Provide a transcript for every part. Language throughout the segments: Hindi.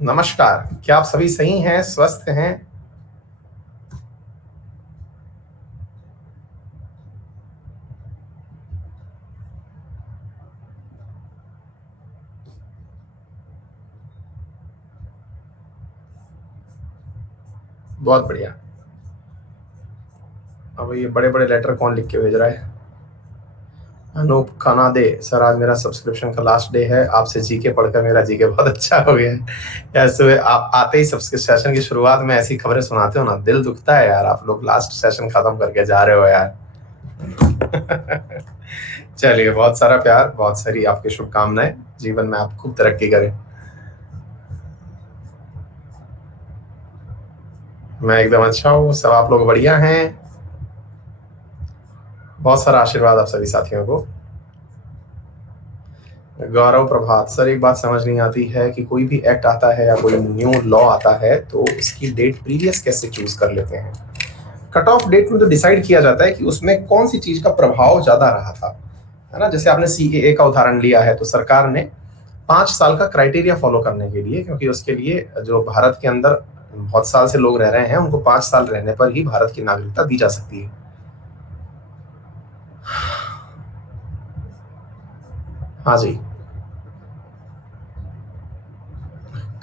नमस्कार, क्या आप सभी सही हैं, स्वस्थ हैं? बहुत बढ़िया। अब ये बड़े-बड़े लेटर कौन लिख के भेज रहा है? अनूप खानादे, सर आज मेरा सब्सक्रिप्शन का लास्ट डे है। आपसे जीके पढ़कर मेरा जीके बहुत अच्छा हो गया है। ऐसे आप आते ही सेशन की शुरुआत में ऐसी खबरें सुनाते हो ना, दिल दुखता है यार। आप लोग लास्ट सेशन खत्म करके जा रहे हो यार। चलिए, बहुत सारा प्यार, बहुत सारी आपकी शुभकामनाएं। जीवन में आप खूब तरक्की करें। मैं एकदम अच्छा हूँ, सब आप लोग बढ़िया हैं। बहुत सारा आशीर्वाद आप सभी साथियों को। गौरव प्रभात, सर एक बात समझ नहीं आती है कि कोई भी एक्ट आता है या कोई न्यू लॉ आता है तो उसकी डेट प्रीवियस कैसे चूज कर लेते हैं। कट ऑफ डेट में तो डिसाइड किया जाता है कि उसमें कौन सी चीज का प्रभाव ज्यादा रहा था, है ना। जैसे आपने सीएए का उदाहरण लिया है तो सरकार ने 5 साल का क्राइटेरिया फॉलो करने के लिए, क्योंकि उसके लिए जो भारत के अंदर बहुत साल से लोग रह रहे हैं उनको 5 साल रहने पर ही भारत की नागरिकता दी जा सकती है। हाँ जी।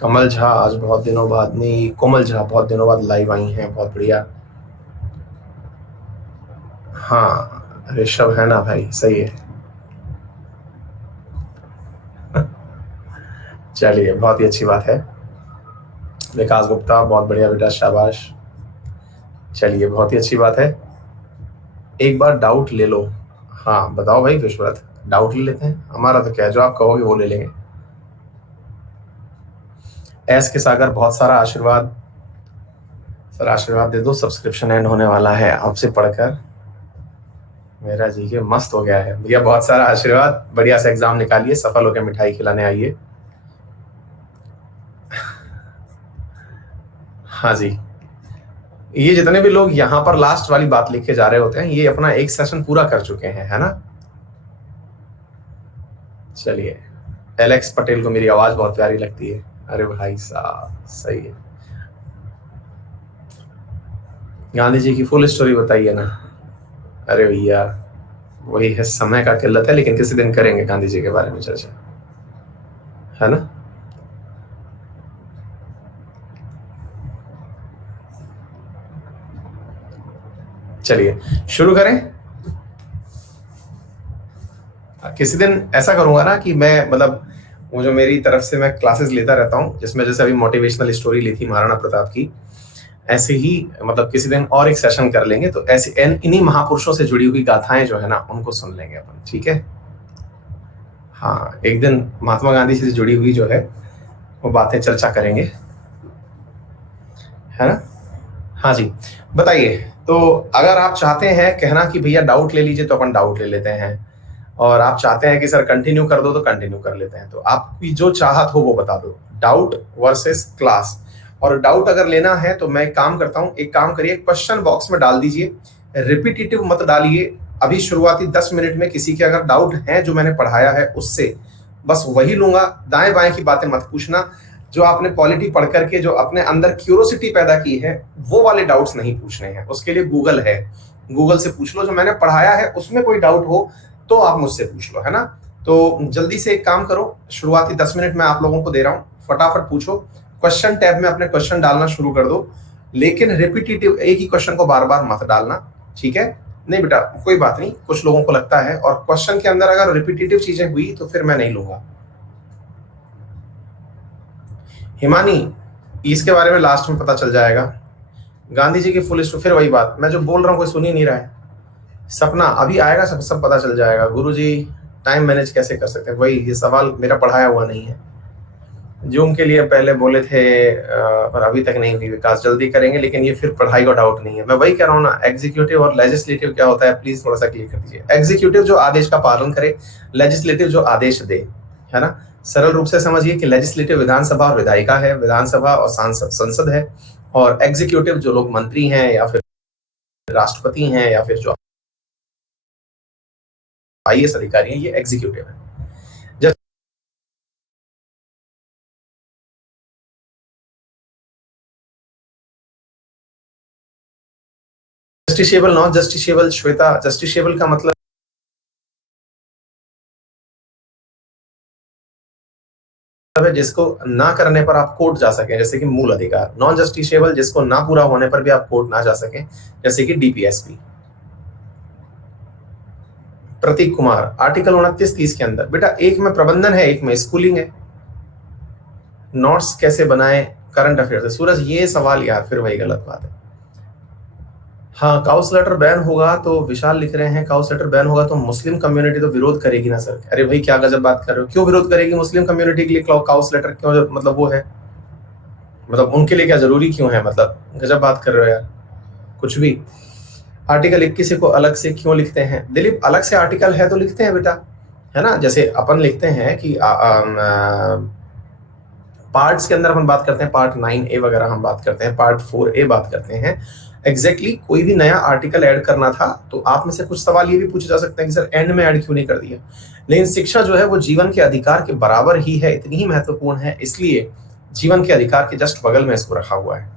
कमल झा आज बहुत दिनों बाद, नहीं कोमल झा बहुत दिनों बाद लाइव आई हैं, बहुत बढ़िया। हाँ ऋषभ है ना भाई, सही है। चलिए, बहुत ही अच्छी बात है। विकास गुप्ता, बहुत बढ़िया बेटा, शाबाश। चलिए, बहुत ही अच्छी बात है। एक बार डाउट ले लो। हाँ बताओ भाई विश्वनाथ, डाउट ले लेते हैं, हमारा तो क्या है, जो आप कहोगे वो ले लेंगे। एस के सागर, बहुत सारा आशीर्वाद। सर आशीर्वाद दे दो, सब्सक्रिप्शन एंड होने वाला है आपसे पढ़कर। मेरा जी के मस्त हो गया है भैया, बहुत सारा आशीर्वाद। बढ़िया से एग्जाम निकालिए, सफल होकर मिठाई खिलाने आइए। हाँ जी। ये जितने भी लोग यहाँ पर लास्ट वाली बात लिखे जा रहे होते हैं, ये अपना एक सेशन पूरा कर चुके हैं, है ना। चलिए, एलेक्स पटेल को मेरी आवाज बहुत प्यारी लगती है। अरे भाई साहब, सही है। गांधी जी की फुल स्टोरी बताइए ना। अरे भैया, वही है, समय का किल्लत है, लेकिन किसी दिन करेंगे गांधी जी के बारे में चर्चा, है ना। चलिए शुरू करें। किसी दिन ऐसा करूंगा ना कि मैं मतलब वो जो मेरी तरफ से मैं क्लासेस लेता रहता हूँ, जिसमें जैसे अभी मोटिवेशनल स्टोरी ली थी महाराणा प्रताप की, ऐसे ही मतलब किसी दिन और एक सेशन कर लेंगे, तो ऐसे इन्हीं महापुरुषों से जुड़ी हुई गाथाएं जो है ना उनको सुन लेंगे अपन, ठीक है। हाँ, एक दिन महात्मा गांधी से जुड़ी हुई जो है वो बातें चर्चा करेंगे, है ना। हाँ जी, बताइए। तो अगर आप चाहते हैं कहना कि भैया डाउट ले लीजिए, तो अपन डाउट ले लेते हैं। और आप चाहते हैं कि सर कंटिन्यू कर दो, तो कंटिन्यू कर लेते हैं। तो आपकी जो चाहत हो वो बता दो। Doubt versus class. और डाउट अगर लेना है तो मैं एक काम करता हूं, एक काम करिए, क्वेश्चन बॉक्स में डाल दीजिए, रिपीटेटिव मत डालिए। अभी शुरुआती 10 मिनट में किसी के अगर डाउट है जो मैंने पढ़ाया है उससे, बस वही लूंगा। दाएं बाएं की बातें मत पूछना। जो आपने पॉलिटी पढ़ करके जो अपने अंदर क्यूरोसिटी पैदा की है, वो वाले डाउट्स नहीं पूछने हैं। उसके लिए गूगल है, गूगल से पूछ लो। जो मैंने पढ़ाया है उसमें कोई डाउट हो तो आप मुझसे पूछ लो, है ना। तो जल्दी से एक काम करो, शुरुआती 10 मिनट में आप लोगों को दे रहा हूं, फटाफट पूछो। क्वेश्चन टैब में अपने क्वेश्चन डालना शुरू कर दो, लेकिन रिपीटेटिव एक ही क्वेश्चन को बार बार मत डालना, ठीक है। नहीं बेटा, कोई बात नहीं, कुछ लोगों को लगता है, और क्वेश्चन के अंदर अगर रिपीटेटिव चीजें हुई तो फिर मैं नहीं लूंगा। हिमानी, इसके बारे में लास्ट में पता चल जाएगा। गांधी जी की फुल स्टॉप, फिर वही बात, मैं जो बोल रहा हूँ कोई सुन ही नहीं रहा है। सपना अभी आएगा, सब सब पता चल जाएगा। गुरुजी टाइम मैनेज कैसे कर सकते हैं, वही ये सवाल मेरा पढ़ाया हुआ नहीं है। जूम के लिए पहले बोले थे, पर अभी तक नहीं हुई विकास, जल्दी करेंगे, लेकिन ये फिर पढ़ाई का डाउट नहीं है। मैं वही कह रहा हूँ ना, एग्जीक्यूटिव और लेजिस्लेटिव क्या होता है, प्लीज थोड़ा सा क्लियर कर दीजिए। एग्जीक्यूटिव जो आदेश का पालन करे, लेजिस्लेटिव जो आदेश दे, है ना। सरल रूप से समझिए कि लेजिस्लेटिव विधानसभा और विधायिका है, विधानसभा और सांसद संसद है, और एग्जीक्यूटिव जो लोग मंत्री हैं या फिर राष्ट्रपति हैं या फिर जो आईएएस अधिकारी हैं, ये एग्जीक्यूटिव है। Justiciable, non justiciable, Shweta, justiciable का मतलब है जिसको ना करने पर आप कोर्ट जा सके, जैसे कि मूल अधिकार। नॉन जस्टिसेबल जिसको ना पूरा होने पर भी आप कोर्ट ना जा सके, जैसे कि डीपीएसपी। प्रतीक कुमार, आर्टिकल 29-30 के अंदर बेटा एक में प्रबंधन है, एक में स्कूलिंग है। नोट्स कैसे बनाए करंट अफेयर से? सूरज ये सवाल यार फिर वही गलत बात है। हाँ, काउस लेटर बैन होगा तो विशाल लिख रहे हैं काउस लेटर बैन होगा तो मुस्लिम कम्युनिटी तो विरोध करेगी ना सर। अरे भाई क्या गजब बात कर रहे हो, क्यों विरोध करेगी मुस्लिम कम्युनिटी के लिए काउस लेटर? क्यों, मतलब वो है, मतलब उनके लिए क्या जरूरी क्यों है? मतलब गजब बात कर रहे हो यार, कुछ भी। आर्टिकल 21 को अलग से क्यों लिखते हैं दिलीप? अलग से आर्टिकल है तो लिखते हैं बेटा, है ना। जैसे अपन लिखते हैं कि पार्ट्स के अंदर अपन बात करते हैं, पार्ट 9A वगैरह हम बात करते हैं, पार्ट 4A बात करते हैं। एग्जैक्टली कोई भी नया आर्टिकल ऐड करना था तो आप में से कुछ सवाल ये भी पूछे जा सकते हैं कि सर एंड में ऐड क्यों नहीं कर दिया। लेकिन शिक्षा जो है वो जीवन के अधिकार के बराबर ही है, इतनी ही महत्वपूर्ण है, इसलिए जीवन के अधिकार के जस्ट बगल में इसको रखा हुआ है।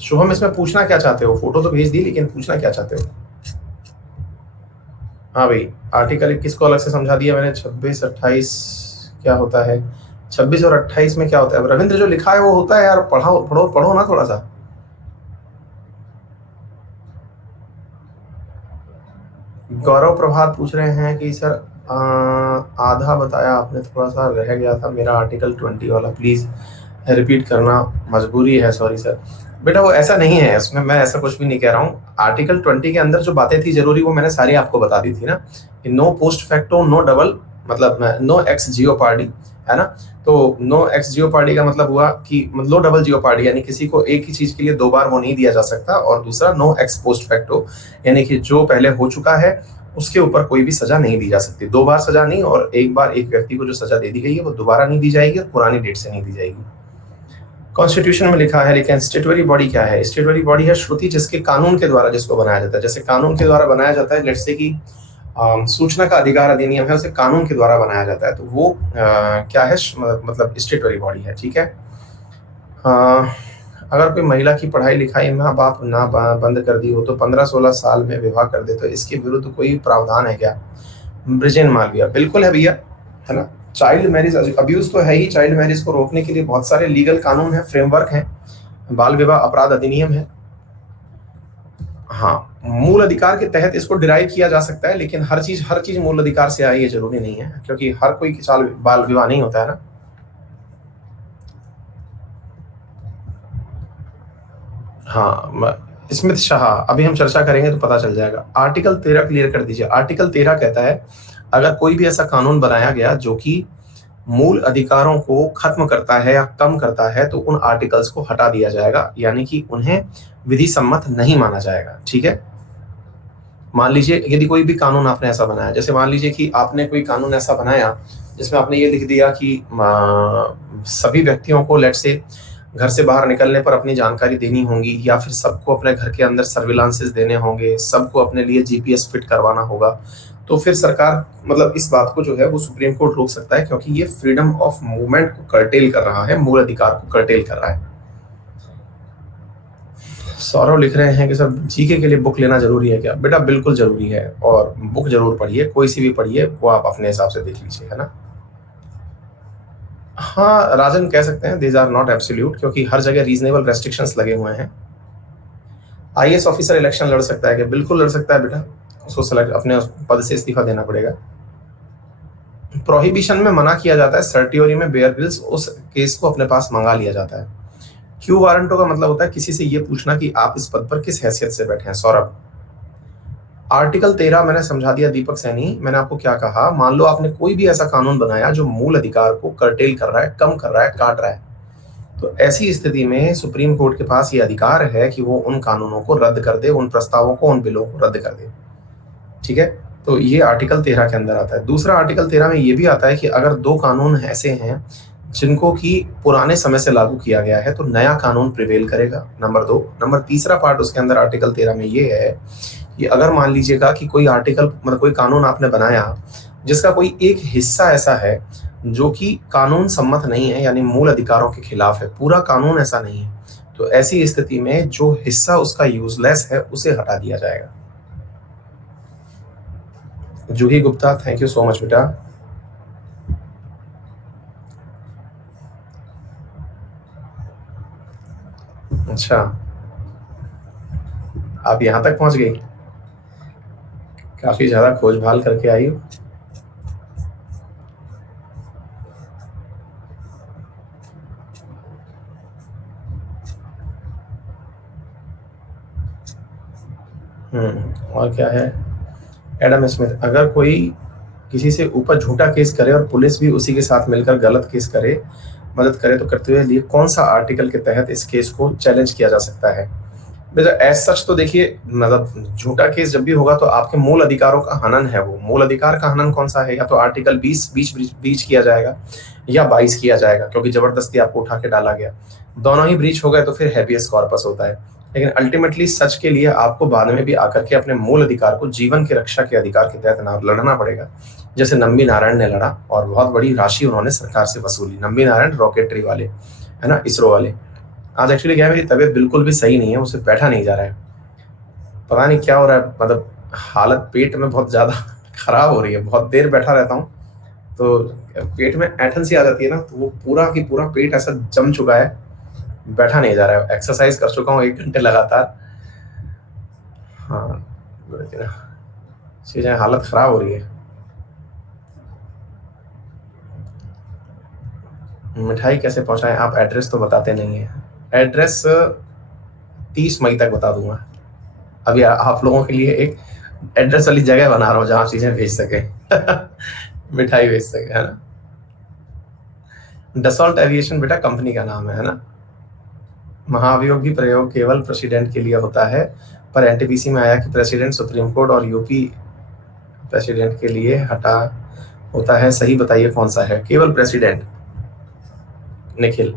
शुभम, इसमें पूछना क्या चाहते हो? फोटो तो भेज दी, लेकिन पूछना क्या चाहते हो? हाँ भाई, आर्टिकल 21 को अलग से समझा दिया मैंने। 26-28 क्या होता है? 26 और 28 में क्या होता है? रविंद्र जो लिखा है वो होता है यार, पढ़ो पढ़ो पढ़ो ना थोड़ा सा। गौरव प्रभात पूछ रहे हैं कि सर आधा बताया आपने, थोड़ा सा रह गया था मेरा आर्टिकल 20 वाला, प्लीज रिपीट करना, मजबूरी है, सॉरी सर। बेटा वो ऐसा नहीं है, उसमें मैं ऐसा कुछ भी नहीं कह रहा हूँ। आर्टिकल 20 के अंदर जो बातें थी जरूरी वो मैंने सारी आपको बता दी थी ना। No post facto, no double, मतलब नो एक्स जियोपार्डी, है ना। तो नो एक्स जियोपार्डी का मतलब हुआ कि नो डबल जियोपार्डी, यानी किसी को एक ही चीज के लिए दो बार वो नहीं दिया जा सकता। और दूसरा नो एक्स पोस्ट फैक्टो, यानी कि जो पहले हो चुका है उसके ऊपर कोई भी सजा नहीं दी जा सकती। दो बार सजा नहीं, और एक बार एक व्यक्ति को जो सजा दे दी गई है वो दोबारा नहीं दी जाएगी और पुरानी डेट से नहीं दी जाएगी। कॉन्स्टिट्यूशन में लिखा है, लेकिन स्टेटरी बॉडी क्या है? स्टेटरी बॉडी है श्रुति, जिसके कानून के द्वारा जिसको बनाया जाता है। जैसे कानून के द्वारा बनाया जाता है, लेट्स से कि सूचना का अधिकार अधिनियम है, उसे कानून के द्वारा बनाया जाता है, तो वो क्या है, मतलब स्टेटरी बॉडी है, ठीक है। अगर कोई महिला की पढ़ाई लिखाई माँ बाप ना बंद कर दी हो तो 15-16 साल में विवाह कर दे, तो इसके विरुद्ध कोई प्रावधान है क्या? ब्रिजेन मालविया, बिल्कुल है भैया, है ना। चाइल्ड मैरिज अब्यूज तो है ही, चाइल्ड मैरिज को रोकने के लिए बहुत सारे लीगल कानून है, फ्रेमवर्क है, बाल विवाह अपराध अधिनियम है। हाँ, मूल अधिकार के तहत इसको डिराइव किया जा सकता है, लेकिन हर चीज मूल अधिकार से आई ये जरूरी नहीं है, क्योंकि हर कोई बाल विवाह नहीं होता है ना। हाँ, स्मिथ शाह, अभी हम चर्चा करेंगे तो पता चल जाएगा। आर्टिकल 13 क्लियर कर दीजिए। आर्टिकल 13 कहता है अगर कोई भी ऐसा कानून बनाया गया जो कि मूल अधिकारों को खत्म करता है या कम करता है तो उन आर्टिकल्स को हटा दिया जाएगा, यानी कि उन्हें विधि सम्मत नहीं माना जाएगा, ठीक है। मान लीजिए यदि कोई भी कानून आपने ऐसा बनाया, जैसे मान लीजिए कि आपने कोई कानून ऐसा बनाया जिसमें आपने ये लिख दिया कि सभी व्यक्तियों को लेट से घर से बाहर निकलने पर अपनी जानकारी देनी होगी, या फिर सबको अपने घर के अंदर सर्विलांसेस देने होंगे, सबको अपने लिए जीपीएस फिट करवाना होगा, तो फिर सरकार मतलब इस बात को जो है वो सुप्रीम कोर्ट रोक सकता है, क्योंकि ये फ्रीडम ऑफ मूवमेंट को कर्टेल कर रहा है, मूल अधिकार को कर्टेल कर रहा है। सौरव लिख रहे हैं कि सर जीके के लिए बुक लेना जरूरी है क्या? बेटा बिल्कुल जरूरी है, और बुक जरूर पढ़िए, कोई सी भी पढ़िए, वो आप अपने हिसाब से देख लीजिए, है ना। हाँ राजन, कह सकते हैं दीज आर नॉट एब्सोल्यूट, क्योंकि हर जगह रीजनेबल रेस्ट्रिक्शंस लगे हुए हैं। आईएएस ऑफिसर इलेक्शन लड़ सकता है क्या? बिल्कुल लड़ सकता है बेटा, उसको सेलेक्ट अपने पद से इस्तीफा देना पड़ेगा। प्रोहिबिशन में मना किया जाता है, सर्टियोरी में बेयर ग्रिल्स, उस केस को अपने पास मंगा लिया जाता है। क्यू वारंटो का मतलब होता है किसी से ये पूछना कि आप इस पद पर किस हैसियत से बैठे हैं। सौरभ, आर्टिकल 13 मैंने समझा दिया। दीपक सैनी, मैंने आपको क्या कहा, मान लो आपने कोई भी ऐसा कानून बनाया जो मूल अधिकार को कर्टेल कर रहा है, कम कर रहा है, काट रहा है, तो ऐसी स्थिति में सुप्रीम कोर्ट के पास ये अधिकार है कि वो उन कानूनों को रद्द कर दे, उन प्रस्तावों को, उन बिलों को रद्द कर दे, ठीक है। तो ये आर्टिकल 13 के अंदर आता है। दूसरा आर्टिकल 13 में ये भी आता है कि अगर दो कानून ऐसे हैं जिनको कि पुराने समय से लागू किया गया है तो नया कानून प्रिवेल करेगा, नंबर 2। नंबर तीसरा पार्ट उसके अंदर आर्टिकल 13 में ये है कि अगर मान लीजिएगा कि कोई आर्टिकल मतलब कोई कानून आपने बनाया जिसका कोई एक हिस्सा ऐसा है जो कि कानून सम्मत नहीं है, यानी मूल अधिकारों के खिलाफ है, पूरा कानून ऐसा नहीं है, तो ऐसी स्थिति में जो हिस्सा उसका यूजलेस है उसे हटा दिया जाएगा। Juhi Gupta, thank you so much बेटा। अच्छा, आप यहां तक पहुंच गई, काफी ज्यादा खोजभाल करके आई हो। और क्या है, एडम स्मिथ, अगर कोई किसी से ऊपर झूठा केस करे और पुलिस भी उसी के साथ मिलकर गलत केस करे, मदद करे, तो करते हुए लिए कौन सा आर्टिकल के तहत इस केस को चैलेंज किया जा सकता है? बेटा एज सच तो देखिए, मतलब झूठा केस जब भी होगा तो आपके मूल अधिकारों का हनन है। वो मूल अधिकार का हनन कौन सा है? या तो आर्टिकल 20 ब्रीच किया जाएगा या 22 किया जाएगा, क्योंकि जबरदस्ती आपको उठा के डाला गया। दोनों ही ब्रीच हो गए तो फिर हैबियस कॉर्पस होता है। लेकिन अल्टीमेटली सच के लिए आपको बाद में भी आकर के अपने मूल अधिकार को, जीवन की रक्षा के अधिकार के तहत लड़ना पड़ेगा। जैसे नंबी नारायण ने लड़ा और बहुत बड़ी राशि उन्होंने सरकार से वसूली। नंबी नारायण रॉकेटरी वाले, है ना, इसरो वाले। आज एक्चुअली क्या है, मेरी तबीयत बिल्कुल भी सही नहीं है, मुझसे बैठा नहीं जा रहा है, पता नहीं क्या हो रहा है। मतलब हालत पेट में बहुत ज्यादा खराब हो रही है, बहुत देर बैठा रहता हूँ तो पेट में ऐंठन सी आ जाती है ना, तो वो पूरा की पूरा पेट ऐसा जम चुका है, बैठा नहीं जा रहा है। एक्सरसाइज कर चुका हूँ 1 घंटे लगातार। हाँ, चीजें, हालत खराब हो रही है। मिठाई कैसे पहुंचाएं? आप एड्रेस तो बताते नहीं है। एड्रेस 30 मई तक बता दूंगा। अभी आप लोगों के लिए एक एड्रेस वाली जगह बना रहा हूँ जहां चीजें भेज सके मिठाई भेज सके, है ना। डसॉल्ट एविएशन बेटा कंपनी का नाम है ना। महाभियोग प्रयोग केवल प्रेसिडेंट के लिए होता है, पर एनटीपीसी में आया कि प्रेसिडेंट, सुप्रीम कोर्ट और यूपी प्रेसिडेंट के लिए हटा होता है। सही बताइए कौन सा है? केवल प्रेसिडेंट। निखिल,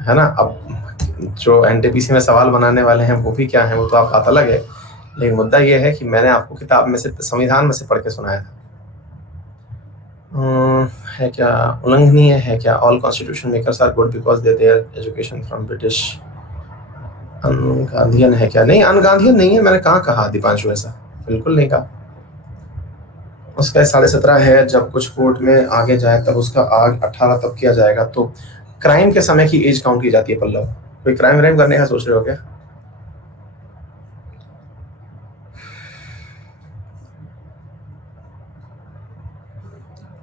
है ना। अब जो एनटीपीसी में सवाल बनाने वाले हैं वो भी क्या है, वो तो आप बात अलग है, लेकिन मुद्दा ये है कि मैंने आपको किताब में से, संविधान में से पढ़ के सुनाया था। है क्या उल्लंघनीय है क्या? All constitution makers are good because they their education from British. Ungandhian है क्या? नहीं, अनगांधियन नहीं है, मैंने कहाँ कहा दीपांशु ऐसा, बिल्कुल नहीं कहा। उसका 17.5 है, जब कुछ कोर्ट में आगे जाए तब उसका आग 18 तब किया जाएगा। तो क्राइम के समय की एज काउंट की जाती है पल्लव। कोई क्राइम व्राइम करने का सोच रहे हो क्या?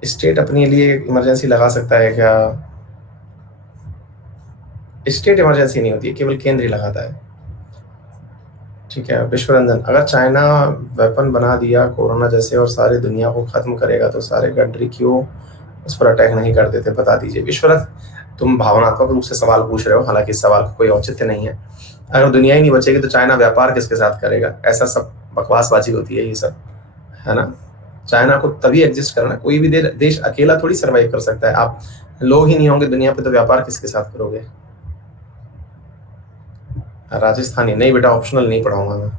स्टेट अपने लिए इमरजेंसी लगा सकता है क्या? स्टेट इमरजेंसी नहीं होती है, केवल केंद्र ही लगाता है। ठीक है विश्वरंजन, अगर चाइना वेपन बना दिया कोरोना जैसे और सारी दुनिया को खत्म करेगा तो सारे कंट्री क्यों उस पर अटैक नहीं कर देते? बता दीजिए। विश्वरथ, तुम भावनात्मक रूप से सवाल पूछ रहे हो, हालांकि इस सवाल का कोई औचित्य नहीं है। अगर दुनिया ही नहीं बचेगी तो चाइना व्यापार किसके साथ करेगा? ऐसा सब बकवासबाजी होती है ये सब, है ना। चाइना को तभी एग्जिस्ट करना, कोई भी देश अकेला थोड़ी सर्वाइव कर सकता है। आप लोग ही नहीं होंगे दुनिया पे तो व्यापार किसके साथ करोगे? राजस्थानी नहीं बेटा, ऑप्शनल नहीं पढ़ाऊंगा मैं।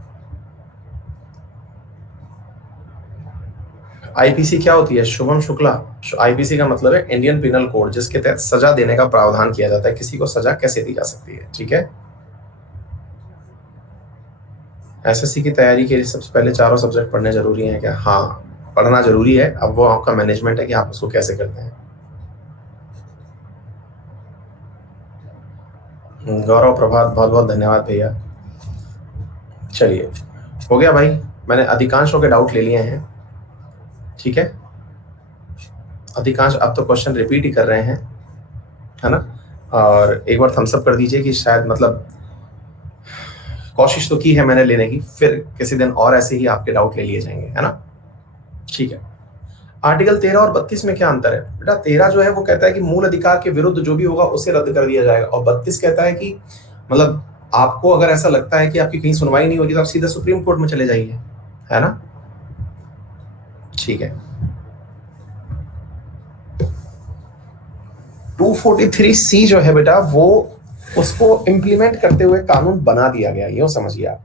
आईपीसी क्या होती है? शुभम शुक्ला, आईपीसी का मतलब है इंडियन पिनल कोड, जिसके तहत सजा देने का प्रावधान किया जाता है। किसी को सजा कैसे दी जा सकती है, ठीक है। एसएससी की तैयारी के लिए सबसे पहले चारों सब्जेक्ट पढ़ने जरूरी हैं क्या? हाँ, पढ़ना जरूरी है। अब वो आपका मैनेजमेंट है कि आप उसको कैसे करते हैं। गौरव प्रभात, बहुत बहुत धन्यवाद भैया। चलिए, हो गया भाई, मैंने अधिकांशों के डाउट ले लिए हैं, ठीक है। अधिकांश अब तो क्वेश्चन रिपीट ही कर रहे हैं, है ना। और एक बार थम्स अप कर दीजिए कि शायद, मतलब कोशिश तो की है मैंने लेने की, फिर किसी दिन और ऐसे ही आपके डाउट ले लिए जाएंगे, है ना। ठीक है। आर्टिकल 13 और 32 में क्या अंतर है? बेटा 13 जो है वो कहता है कि मूल अधिकार के विरुद्ध जो भी होगा उसे रद्द कर दिया जाएगा, और 32 कहता है कि मतलब आपको अगर ऐसा लगता है कि आपकी कहीं सुनवाई नहीं होगी तो आप सीधा सुप्रीम कोर्ट में चले जाइए, है ना। ठीक है। 243C जो है बेटा, वो उसको इम्प्लीमेंट करते हुए कानून बना दिया गया, यूं समझिए आप।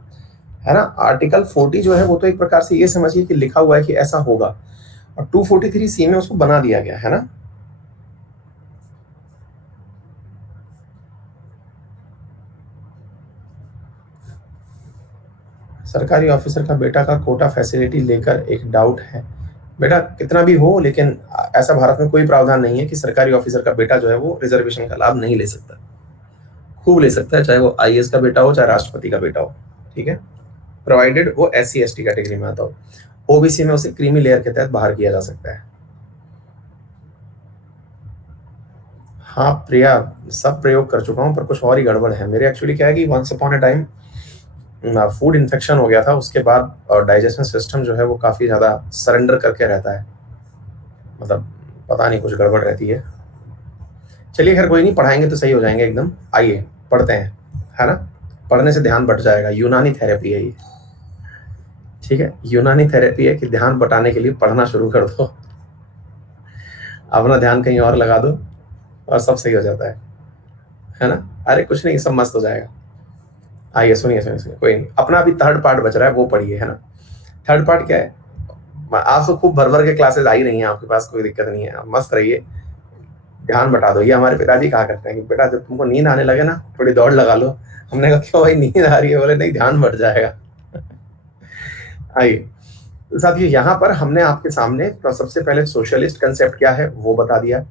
है ना। आर्टिकल 40 जो है वो तो एक प्रकार से ये समझिए कि लिखा हुआ है कि ऐसा होगा, और 243 सी में उसको बना दिया गया है ना। सरकारी ऑफिसर का बेटा का कोटा फैसिलिटी लेकर एक डाउट है। बेटा कितना भी हो, लेकिन ऐसा भारत में कोई प्रावधान नहीं है कि सरकारी ऑफिसर का बेटा जो है वो रिजर्वेशन का लाभ नहीं ले सकता। खूब ले सकता है, चाहे वो आईएएस का बेटा हो, चाहे राष्ट्रपति का बेटा हो, ठीक है, प्रोवाइडेड वो SC ST कैटेगरी में आता हो। ओबीसी में उसे क्रीमी लेयर के तहत बाहर किया जा सकता है। हाँ प्रिया, सब प्रयोग कर चुका हूँ, पर कुछ और ही गड़बड़ है मेरे। एक्चुअली क्या है कि once upon a time food infection हो गया था, उसके बाद डाइजेशन सिस्टम जो है वो काफ़ी ज़्यादा सरेंडर करके रहता है, मतलब पता नहीं कुछ गड़बड़ रहती है। चलिए खैर कोई नहीं, पढ़ाएंगे तो सही हो जाएंगे एकदम। आइए पढ़ते हैं, है ना, पढ़ने से ध्यान बट जाएगा। यूनानी थेरेपी है ये, ठीक है, यूनानी थेरेपी है कि ध्यान बटाने के लिए पढ़ना शुरू कर दो, अपना ध्यान कहीं और लगा दो और सब सही हो जाता है ना। अरे कुछ नहीं, सब मस्त हो जाएगा। आइए सुनिए सुनिए सुनिए, कोई नहीं, अपना अभी थर्ड पार्ट बच रहा है, वो पढ़िए, है ना। थर्ड पार्ट क्या है, आप तो खूब भर भर के क्लासेस आ ही रही हैं, आपके पास कोई दिक्कत नहीं है, आप मस्त रहिए, ध्यान बटा दो। ये हमारे पिताजी कहा करते हैं कि बेटा जब तुमको नींद आने लगे ना, थोड़ी दौड़ लगा लो। हमने कहा क्यों भाई, नींद आ रही है? बोले नहीं, ध्यान बढ़ जाएगा। आइए, तो साथियों यहाँ पर हमने आपके सामने तो सबसे पहले सोशलिस्ट कंसेप्ट क्या है वो बता दिया।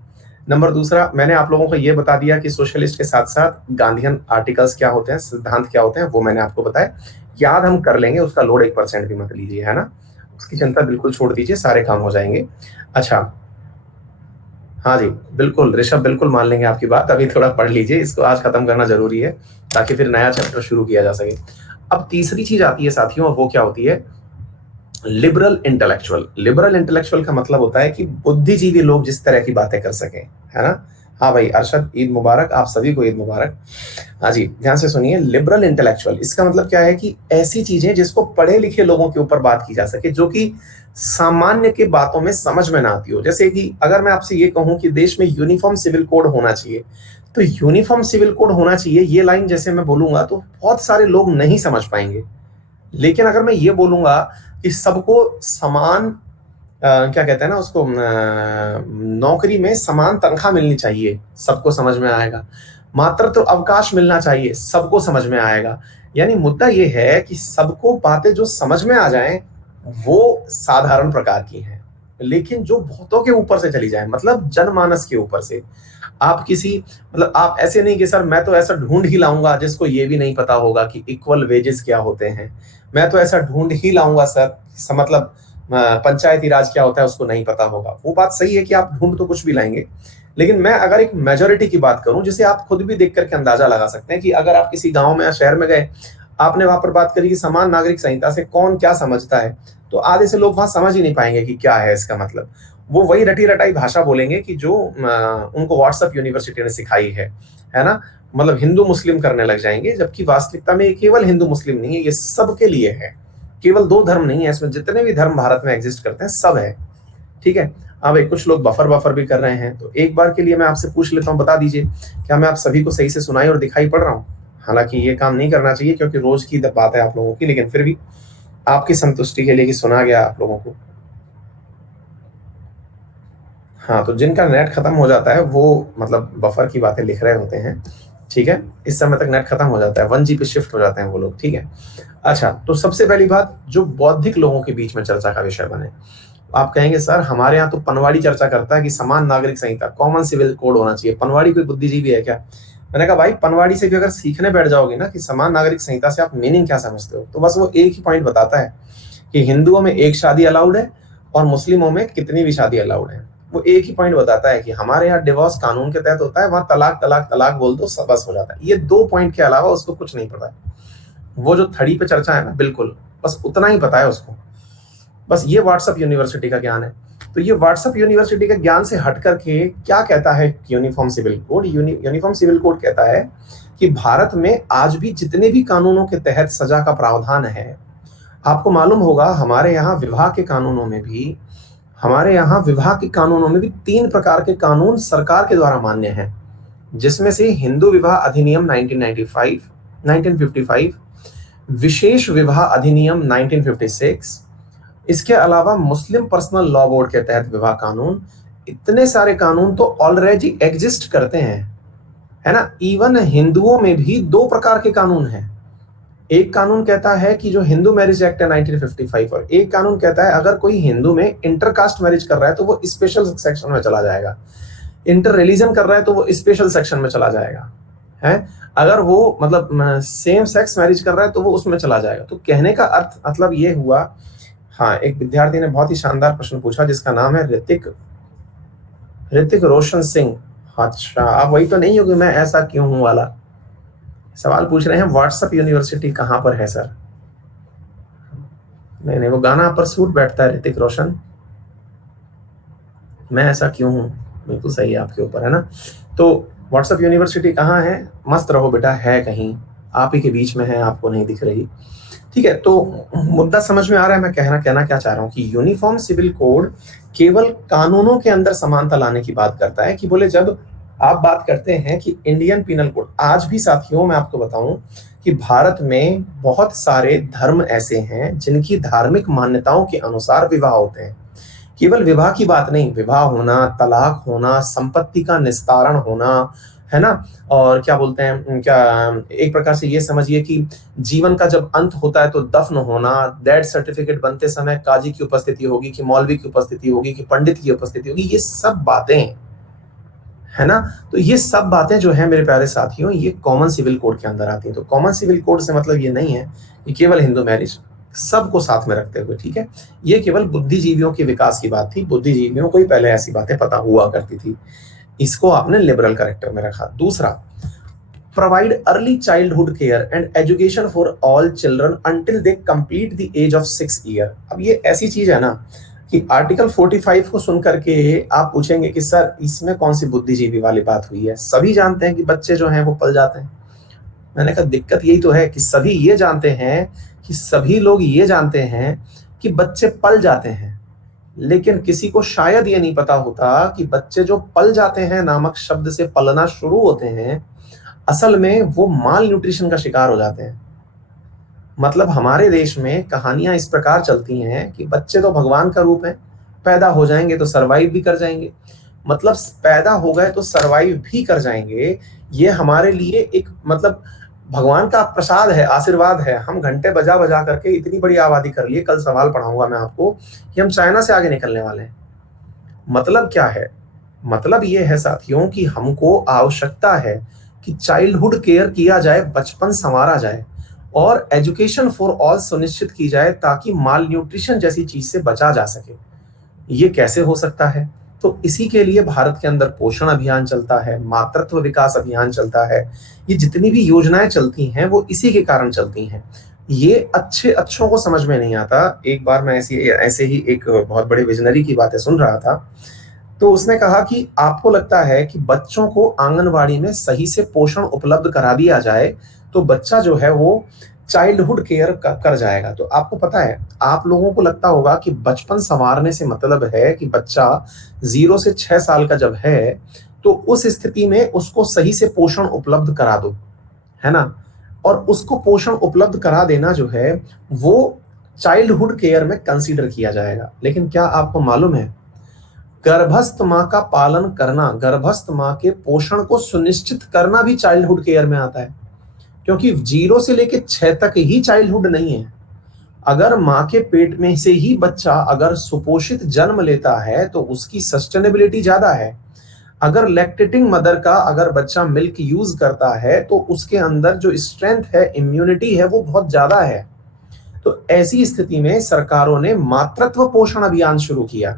नंबर दूसरा, मैंने आप लोगों को ये बता दिया कि सोशलिस्ट के साथ साथ गांधीयन आर्टिकल्स क्या होते हैं, सिद्धांत क्या होते हैं, वो मैंने आपको बताया। याद हम कर लेंगे, उसका लोड 1% भी मत लीजिए, है ना, उसकी चिंता बिल्कुल छोड़ दीजिए, सारे काम हो जाएंगे। अच्छा, हाँ जी, बिल्कुल ऋषभ, बिल्कुल मान लेंगे आपकी बात। अभी थोड़ा पढ़ लीजिए, इसको आज खत्म करना जरूरी है, ताकि फिर नया चैप्टर शुरू किया जा सके। अब तीसरी चीज आती है साथियों, और वो क्या होती है, लिबरल इंटेलेक्चुअल। लिबरल इंटेलेक्चुअल का मतलब होता है कि बुद्धिजीवी लोग जिस तरह की बातें कर सकें, है ना। हाँ भाई अरशद, ईद मुबारक, आप सभी को ईद मुबारक। हाँ जी, ध्यान से सुनिए, लिबरल इंटेलेक्चुअल इसका मतलब क्या है कि ऐसी चीजें जिसको पढ़े लिखे लोगों के ऊपर बात की जा सके, जो कि सामान्य के बातों में समझ में ना आती हो। जैसे कि अगर मैं आपसे ये कहूं कि देश में यूनिफॉर्म सिविल कोड होना चाहिए, तो यूनिफॉर्म सिविल कोड होना चाहिए, ये लाइन जैसे मैं बोलूंगा तो बहुत सारे लोग नहीं समझ पाएंगे। लेकिन अगर मैं ये बोलूंगा कि सबको समान क्या कहते हैं ना उसको, नौकरी में समान तनख्वाह मिलनी चाहिए, सबको समझ में आएगा। मात्र तो अवकाश मिलना चाहिए, सबको समझ में आएगा। यानी मुद्दा ये है कि सबको बातें जो समझ में आ जाएं वो साधारण प्रकार की हैं, लेकिन जो बहुतों के ऊपर से चली जाए, मतलब जनमानस के ऊपर से, आप किसी, मतलब आप ऐसे नहीं कि सर मैं तो ऐसा ढूंढ ही लाऊंगा जिसको ये भी नहीं पता होगा कि इक्वल वेजेस क्या होते हैं, मैं तो ऐसा ढूंढ ही लाऊंगा सर, मतलब पंचायती राज क्या होता है उसको नहीं पता होगा। वो बात सही है कि आप ढूंढ तो कुछ भी लाएंगे, लेकिन मैं अगर एक मेजोरिटी की बात करूं, जिसे आप खुद भी देख करके अंदाजा लगा सकते हैं कि अगर आप किसी गांव में या शहर में गए, आपने वहां पर बात करी कि समान नागरिक संहिता से कौन क्या समझता है, तो आधे से लोग वहां समझ ही नहीं पाएंगे कि क्या है इसका मतलब। वो वही रटी रटाई भाषा बोलेंगे कि जो उनको व्हाट्सएप यूनिवर्सिटी ने सिखाई है ना, मतलब हिंदू मुस्लिम करने लग जाएंगे, जबकि वास्तविकता में ये केवल हिंदू मुस्लिम नहीं है, ये सबके लिए है। केवल दो धर्म नहीं है इसमें, जितने भी धर्म भारत में एग्जिस्ट करते हैं सब है, ठीक है। हाँ भाई, कुछ लोग बफर बफर भी कर रहे हैं, तो एक बार के लिए मैं आपसे पूछ लेता हूँ, बता दीजिए क्या मैं आप सभी को सही से सुनाई और दिखाई पड़ रहा हूँ? हालांकि ये काम नहीं करना चाहिए क्योंकि रोज की बात है आप लोगों की, लेकिन फिर भी आपकी संतुष्टि के लिए कि सुना गया आप लोगों को। हाँ, तो जिनका नेट खत्म हो जाता है वो मतलब बफर की बातें लिख रहे होते हैं, ठीक है, इस समय तक नेट खत्म हो जाता है, 1G पे शिफ्ट हो जाते हैं वो लोग, ठीक है। अच्छा, तो सबसे पहली बात जो बौद्धिक लोगों के बीच में चर्चा का विषय बने, आप कहेंगे सर हमारे यहाँ तो पनवाड़ी चर्चा करता है कि समान नागरिक संहिता, कॉमन सिविल कोड होना चाहिए, पनवाड़ी कोई बुद्धिजीवी है क्या? मैंने कहा भाई, पनवाड़ी से भी अगर सीखने बैठ जाओगे ना कि समान नागरिक संहिता से आप मीनिंग क्या समझते हो, तो बस वो एक ही पॉइंट बताता है कि हिंदुओं में एक शादी अलाउड है और मुस्लिमों में कितनी भी शादी अलाउड है। वो एक ही पॉइंट बताता है कि हमारे यहाँ डिवोर्स कानून के तहत होता है, वहां तलाक तलाक तलाक बोल दो सब बस हो जाता है। ये 2 पॉइंट के अलावा उसको कुछ नहीं पता है। वो जो थड़ी पे चर्चा है ना, बिल्कुल बस उतना ही पता है उसको, बस ये व्हाट्सएप यूनिवर्सिटी का ज्ञान है। तो ये व्हाट्सएप यूनिवर्सिटी के ज्ञान से हट करके क्या कहता है uniform civil code? Uniform civil code कहता है कि भारत में आज भी जितने भी कानूनों के तहत सजा का प्रावधान है, आपको मालूम होगा हमारे यहाँ विवाह के कानूनों में भी, हमारे यहाँ विवाह के कानूनों में भी 3 प्रकार के कानून सरकार के द्वारा मान्य हैं, जिसमें से हिंदू विवाह अधिनियम 1995, 1955, विशेष विवाह अधिनियम 1956, इसके अलावा मुस्लिम पर्सनल लॉ बोर्ड के तहत विवाह कानून, इतने सारे कानून तो ऑलरेडी एग्जिस्ट करते हैं, है ना। इवन हिंदुओं में भी दो प्रकार के कानून हैं। एक कानून कहता है कि जो हिंदू मैरिज एक्ट है 1955, और एक कानून कहता है अगर कोई हिंदू में इंटरकास्ट मैरिज कर रहा है तो वो स्पेशल सेक्शन में चला जाएगा, इंटर रिलीजन कर रहा है तो वो स्पेशल सेक्शन में चला जाएगा, है। अगर वो मतलब सेम सेक्स मैरिज कर रहा है तो वो उसमें चला जाएगा। तो कहने का अर्थ मतलब ये हुआ। हाँ, एक विद्यार्थी ने बहुत ही शानदार प्रश्न पूछा जिसका नाम है ऋतिक रोशन सिंह। अच्छा, आप वही तो नहीं हो कि मैं ऐसा क्यों हूं वाला सवाल पूछ रहे हैं। व्हाट्सएप यूनिवर्सिटी कहां पर है सर? नहीं, वो गाना पर सूट बैठता है ऋतिक रोशन, मैं ऐसा क्यों हूं, बिल्कुल सही है आपके ऊपर, है ना। तो व्हाट्सएप यूनिवर्सिटी कहाँ है? मस्त रहो बेटा, है कहीं आप ही के बीच में है, आपको नहीं दिख रही। ठीक है, तो मुद्दा समझ में आ रहा है मैं कहना क्या चाह रहा हूं कि यूनिफॉर्म सिविल कोड केवल कानूनों के अंदर समानता लाने की बात करता है। कि बोले जब आप बात करते हैं कि इंडियन पिनल कोड, आज भी साथियों मैं आपको बताऊं कि भारत में बहुत सारे धर्म ऐसे हैं जिनकी धार्मिक मान्यताओं के अनुसार विवाह होते हैं। केवल विवाह की बात नहीं, विवाह होना, तलाक होना, संपत्ति का निस्तारण होना, है ना। और क्या बोलते हैं, क्या एक प्रकार से ये समझिए कि जीवन का जब अंत होता है तो दफन होना, डेथ सर्टिफिकेट बनते समय काजी की उपस्थिति होगी कि मौलवी की उपस्थिति होगी कि पंडित की उपस्थिति होगी, ये सब बातें, है ना। तो ये सब बातें जो है मेरे प्यारे साथियों, ये कॉमन सिविल कोड के अंदर आती है। तो कॉमन सिविल कोड से मतलब ये नहीं है कि केवल हिंदू मैरिज, सबको साथ में रखते हुए, ठीक है। ये केवल बुद्धिजीवियों के विकास की बात थी, बुद्धिजीवियों को ही पहले ऐसी बातें पता हुआ करती थी, इसको आपने लिबरल करेक्टर में रखा। दूसरा, provide early childhood care and education for all children until they complete the age of 6 year. अब ये ऐसी चीज है ना कि आर्टिकल 45 को सुन करके आप पूछेंगे कि सर इसमें कौन सी बुद्धिजीवी वाली बात हुई है। सभी जानते हैं कि बच्चे जो हैं वो पल जाते हैं। मैंने कहा दिक्कत यही तो है कि सभी ये जानते हैं कि सभी लोग ये जानते हैं कि बच्चे पल जाते हैं, लेकिन किसी को शायद ये नहीं पता होता कि बच्चे जो पल जाते हैं नामक शब्द से पलना शुरू होते हैं, असल में वो माल न्यूट्रिशन का शिकार हो जाते हैं। मतलब हमारे देश में कहानियां इस प्रकार चलती हैं कि बच्चे तो भगवान का रूप है, पैदा हो जाएंगे तो सरवाइव भी कर जाएंगे, मतलब पैदा हो गए तो सरवाइव भी कर जाएंगे। ये हमारे लिए एक मतलब भगवान का प्रसाद है, आशीर्वाद है। हम घंटे बजा बजा करके इतनी बड़ी आबादी कर लिए, कल सवाल पढ़ाऊंगा मैं आपको कि हम चाइना से आगे निकलने वाले हैं। मतलब क्या है? मतलब ये है साथियों कि हमको आवश्यकता है कि चाइल्डहुड केयर किया जाए, बचपन संवारा जाए और एजुकेशन फॉर ऑल सुनिश्चित की जाए ताकि माल न्यूट्रिशन जैसी चीज से बचा जा सके। ये कैसे हो सकता है? तो इसी के लिए भारत के अंदर पोषण अभियान चलता है, मातृत्व विकास अभियान चलता है। ये जितनी भी योजनाएं चलती हैं वो इसी के कारण चलती हैं। ये अच्छों को समझ में नहीं आता। एक बार मैं ऐसे ही एक बहुत बड़े विजनरी की बातें सुन रहा था, तो उसने कहा कि आपको लगता है कि बच्चों को आंगनवाड़ी में सही से पोषण उपलब्ध करा दिया जाए तो बच्चा जो है वो चाइल्डहुड केयर कर जाएगा। तो आपको पता है, आप लोगों को लगता होगा कि बचपन संवारने से मतलब है कि बच्चा 0 से 6 साल का जब है तो उस स्थिति में उसको सही से पोषण उपलब्ध करा दो, है ना। और उसको पोषण उपलब्ध करा देना जो है वो चाइल्डहुड केयर में कंसीडर किया जाएगा। लेकिन क्या आपको मालूम है, गर्भस्थ माँ का पालन करना, गर्भस्थ माँ के पोषण को सुनिश्चित करना भी चाइल्डहुड केयर में आता है। क्योंकि 0 से लेके 6 तक ही चाइल्डहुड नहीं है। अगर माँ के पेट में से ही बच्चा अगर सुपोषित जन्म लेता है तो उसकी सस्टेनेबिलिटी ज्यादा है। अगर लैक्टेटिंग मदर का अगर बच्चा मिल्क यूज करता है तो उसके अंदर जो स्ट्रेंथ है, इम्यूनिटी है, वो बहुत ज्यादा है। तो ऐसी स्थिति में सरकारों ने मातृत्व पोषण अभियान शुरू किया।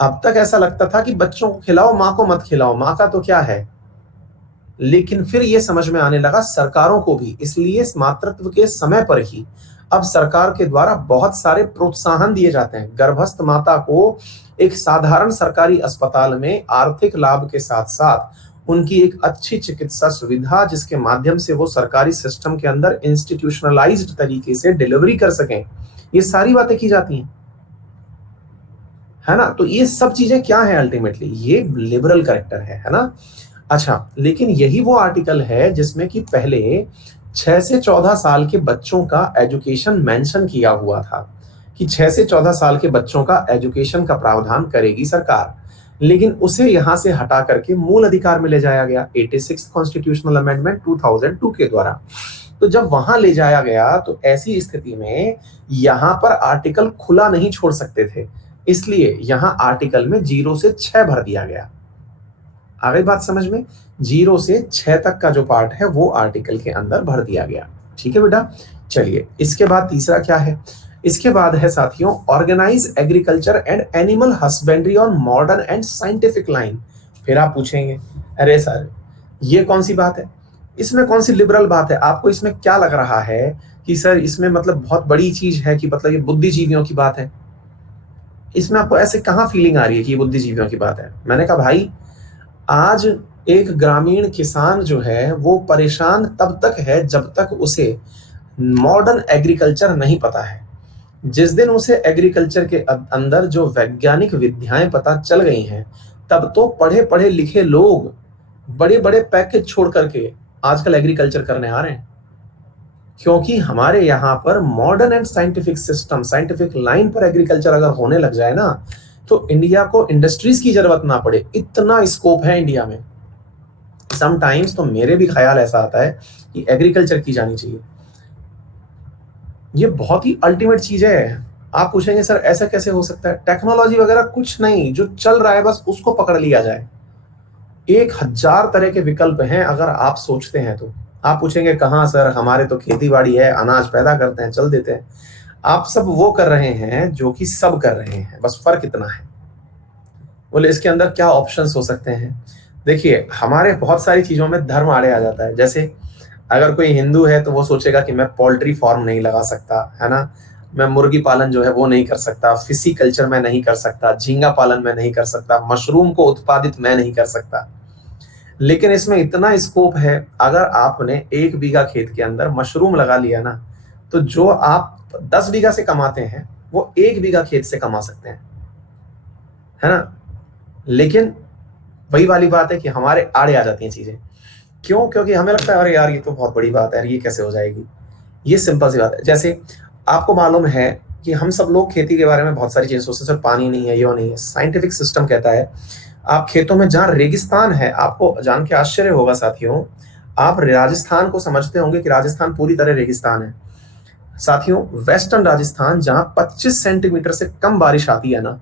अब तक ऐसा लगता था कि बच्चों को खिलाओ, माँ को मत खिलाओ, माँ का तो क्या है। लेकिन फिर ये समझ में आने लगा सरकारों को भी, इसलिए मातृत्व के समय पर ही अब सरकार के द्वारा बहुत सारे प्रोत्साहन दिए जाते हैं। गर्भस्थ माता को एक साधारण सरकारी अस्पताल में आर्थिक लाभ के साथ साथ उनकी एक अच्छी चिकित्सा सुविधा, जिसके माध्यम से वो सरकारी सिस्टम के अंदर इंस्टीट्यूशनलाइज्ड तरीके से डिलीवरी कर सकें, ये सारी बातें की जाती हैं, है ना। तो ये सब चीजें क्या है अल्टीमेटली, ये लिबरल कैरेक्टर है ना। अच्छा, लेकिन यही वो आर्टिकल है जिसमें कि पहले 6 से 14 साल के बच्चों का एजुकेशन मेंशन किया हुआ था कि 6 से 14 साल के बच्चों का एजुकेशन का प्रावधान करेगी सरकार, लेकिन उसे यहां से हटा करके मूल अधिकार में ले जाया गया 86 कॉन्स्टिट्यूशनल अमेंडमेंट 2002 के द्वारा। तो जब वहां ले जाया गया तो ऐसी स्थिति में यहां पर आर्टिकल खुला नहीं छोड़ सकते थे, इसलिए यहां आर्टिकल में 0 से 6 भर दिया गया। आ गई बात समझ में? 0 से 6 तक का जो पार्ट है वो आर्टिकल के अंदर भर दिया गया। ठीक है बेटा, चलिए इसके बाद तीसरा क्या है? इसके बाद है साथियों, organise agriculture and animal husbandry on modern and scientific line. फिर आप पूछेंगे अरे सर ये कौन सी बात है, इसमें कौन सी लिबरल बात है, आपको इसमें क्या लग रहा है कि सर इसमें मतलब बहुत बड़ी चीज है कि मतलब ये बुद्धिजीवियों की बात है? इसमें आपको ऐसे कहाँ फीलिंग आ रही है कि ये बुद्धिजीवियों की बात है? मैंने कहा भाई, आज एक ग्रामीण किसान जो है वो परेशान तब तक है जब तक उसे मॉडर्न एग्रीकल्चर नहीं पता है। जिस दिन उसे एग्रीकल्चर के अंदर जो वैज्ञानिक विद्याएं पता चल गई हैं, तब तो पढ़े पढ़े लिखे लोग बड़े बड़े पैकेज छोड़ करके आजकल एग्रीकल्चर करने आ रहे हैं, क्योंकि हमारे यहाँ पर modern and scientific system, scientific line पर एग्रीकल्चर अगर होने लग जाए ना, तो इंडिया को इंडस्ट्रीज की जरूरत ना पड़े, इतना स्कोप है इंडिया में। समटाइम्स तो मेरे भी ख्याल ऐसा आता है कि एग्रीकल्चर की जानी चाहिए। ये बहुत ही अल्टीमेट चीज है। आप पूछेंगे सर ऐसा कैसे हो सकता है? टेक्नोलॉजी वगैरह कुछ नहीं, जो चल रहा है बस उसको पकड़ लिया जाए। 1000 तरह के विकल्प हैं अगर आप सोचते हैं तो। आप पूछेंगे कहाँ सर, हमारे तो खेती बाड़ी है, अनाज पैदा करते हैं, चल देते हैं। आप सब वो कर रहे हैं जो कि सब कर रहे हैं, बस फर्क इतना है। बोले इसके अंदर क्या ऑप्शंस हो सकते हैं? देखिए हमारे बहुत सारी चीजों में धर्म आड़े आ जाता है। जैसे अगर कोई हिंदू है तो वो सोचेगा कि मैं पोल्ट्री फार्म नहीं लगा सकता, है ना, मैं मुर्गी पालन जो है वो नहीं कर सकता, फिशी कल्चर मैं नहीं कर सकता, झींगा पालन मैं नहीं कर सकता, मशरूम को उत्पादित मैं नहीं कर सकता। लेकिन इसमें इतना स्कोप है, अगर आपने 1 बीघा खेत के अंदर मशरूम लगा लिया ना, तो जो आप 10 बीघा से कमाते हैं वो 1 बीघा खेत से कमा सकते हैं, है ना। लेकिन वही वाली बात है कि हमारे आड़े आ जाती हैं चीजें। क्यों? क्योंकि हमें लगता है अरे यार ये तो बहुत बड़ी बात है, ये कैसे हो जाएगी? ये सिंपल सी बात है। जैसे आपको मालूम है कि हम सब लोग खेती के बारे में बहुत सारी चीजें सोचते हैं, सर पानी नहीं है, यो नहीं है। साइंटिफिक सिस्टम कहता है आप खेतों में जहां रेगिस्तान है, आपको जान के आश्चर्य होगा साथियों, आप राजस्थान को समझते होंगे कि राजस्थान पूरी तरह रेगिस्तान है। साथियों वेस्टर्न राजस्थान जहां 25 सेंटीमीटर से कम बारिश आती है ना,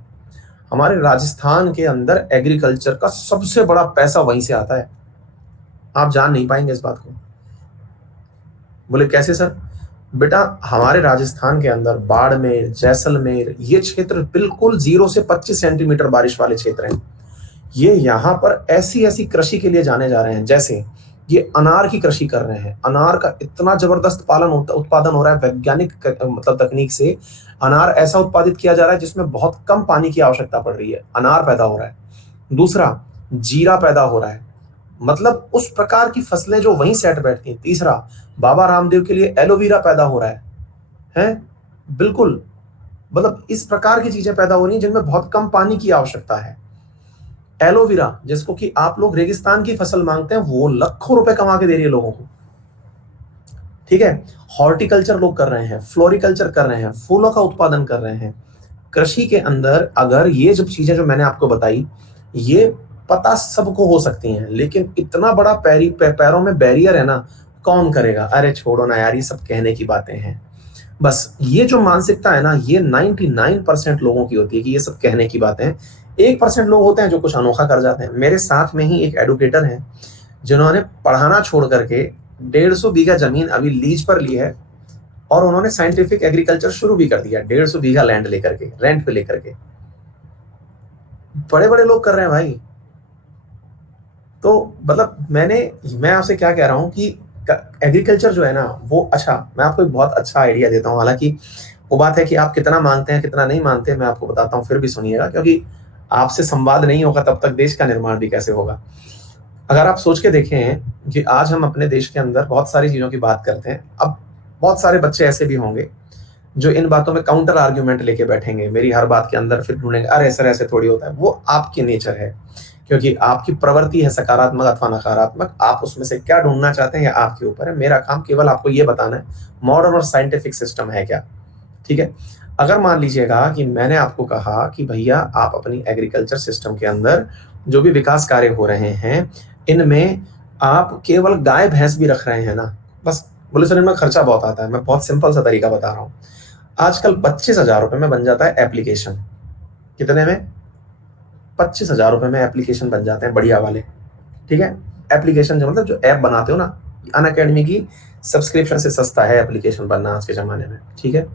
हमारे राजस्थान के अंदर एग्रीकल्चर का सबसे बड़ा पैसा वहीं से आता है। आप जान नहीं पाएंगे इस बात को। बोले कैसे सर? बेटा हमारे राजस्थान के अंदर बाड़मेर, जैसलमेर, ये क्षेत्र बिल्कुल 0 से 25 सेंटीमीटर बारिश वाले क्षेत्र हैं। ये यहाँ पर ऐसी ऐसी कृषि के लिए जाने जा रहे हैं, जैसे ये अनार की कृषि कर रहे हैं। अनार का इतना जबरदस्त उत्पादन हो रहा है वैज्ञानिक मतलब तकनीक से। अनार ऐसा उत्पादित किया जा रहा है जिसमें बहुत कम पानी की आवश्यकता पड़ रही है, अनार पैदा हो रहा है। दूसरा, जीरा पैदा हो रहा है, मतलब उस प्रकार की फसलें जो वहीं सेट बैठती हैं। तीसरा, बाबा रामदेव के लिए एलोवेरा पैदा हो रहा है, हैं? बिल्कुल, मतलब इस प्रकार की चीजें पैदा हो रही हैं जिनमें बहुत कम पानी की आवश्यकता है। एलोवेरा जिसको कि आप लोग रेगिस्तान की फसल मांगते हैं, वो लाखों रुपए कमा के दे रही है लोगों को। ठीक है, हॉर्टिकल्चर लोग कर रहे हैं, फ्लोरिकल्चर कर रहे हैं, फूलों का उत्पादन कर रहे हैं। कृषि के अंदर अगर ये जो चीजें जो मैंने आपको बताई, ये पता सबको हो सकती हैं, लेकिन इतना बड़ा पैरों में बैरियर है ना, कौन करेगा? अरे छोड़ो ना यार, ये सब कहने की बातें हैं। बस ये जो मानसिकता है ना, ये 99% लोगों की होती है कि ये सब कहने की बातें हैं। 1% लोग होते हैं जो कुछ अनोखा कर जाते हैं। मेरे साथ में ही एक एडुकेटर है जिन्होंने पढ़ाना छोड़ करके 150 बीघा जमीन अभी लीज पर ली है, और उन्होंने साइंटिफिक एग्रीकल्चर शुरू भी कर दिया 150 बीघा लैंड लेकर के, रेंट पे लेकर के। बड़े बड़े लोग कर रहे हैं भाई। तो मतलब मैं आपसे क्या कह रहा हूं कि एग्रीकल्चर जो है ना वो, अच्छा मैं आपको एक बहुत अच्छा आइडिया देता हूं। हालांकि वो बात है कि आप कितना मानते हैं कितना नहीं मानते हैं, मैं आपको बताता हूं, फिर भी सुनिएगा, क्योंकि आपसे संवाद नहीं होगा तब तक देश का निर्माण भी कैसे होगा। अगर आप सोच के देखें कि आज हम अपने देश के अंदर बहुत सारी चीजों की बात करते हैं, अब बहुत सारे बच्चे ऐसे भी होंगे जो इन बातों में काउंटर आर्ग्यूमेंट लेके बैठेंगे, मेरी हर बात के अंदर फिर ढूंढेंगे अरे सर ऐसे थोड़ी होता है। वो आपकी नेचर है, क्योंकि आपकी प्रवृत्ति है सकारात्मक अथवा नकारात्मक, आप उसमें से क्या ढूंढना चाहते हैं ये आपके ऊपर है। मेरा काम केवल आपको ये बताना है मॉडर्न और साइंटिफिक सिस्टम है क्या। ठीक है। अगर मान लीजिएगा कि मैंने आपको कहा कि भैया आप अपनी एग्रीकल्चर सिस्टम के अंदर जो भी विकास कार्य हो रहे हैं, इनमें आप केवल गाय भैंस भी रख रहे हैं ना, बस बोले सर इनमें खर्चा बहुत आता है। मैं बहुत सिंपल सा तरीका बता रहा हूँ। आजकल 25,000 रुपए में बन जाता है एप्लीकेशन। कितने में? 25,000 रुपए में एप्लीकेशन बन जाते हैं बढ़िया वाले। ठीक है। एप्लीकेशन जो मतलब जो ऐप बनाते हो ना, अनअकैडमी की सब्सक्रिप्शन से सस्ता है एप्लीकेशन बनना आज के जमाने में। ठीक है।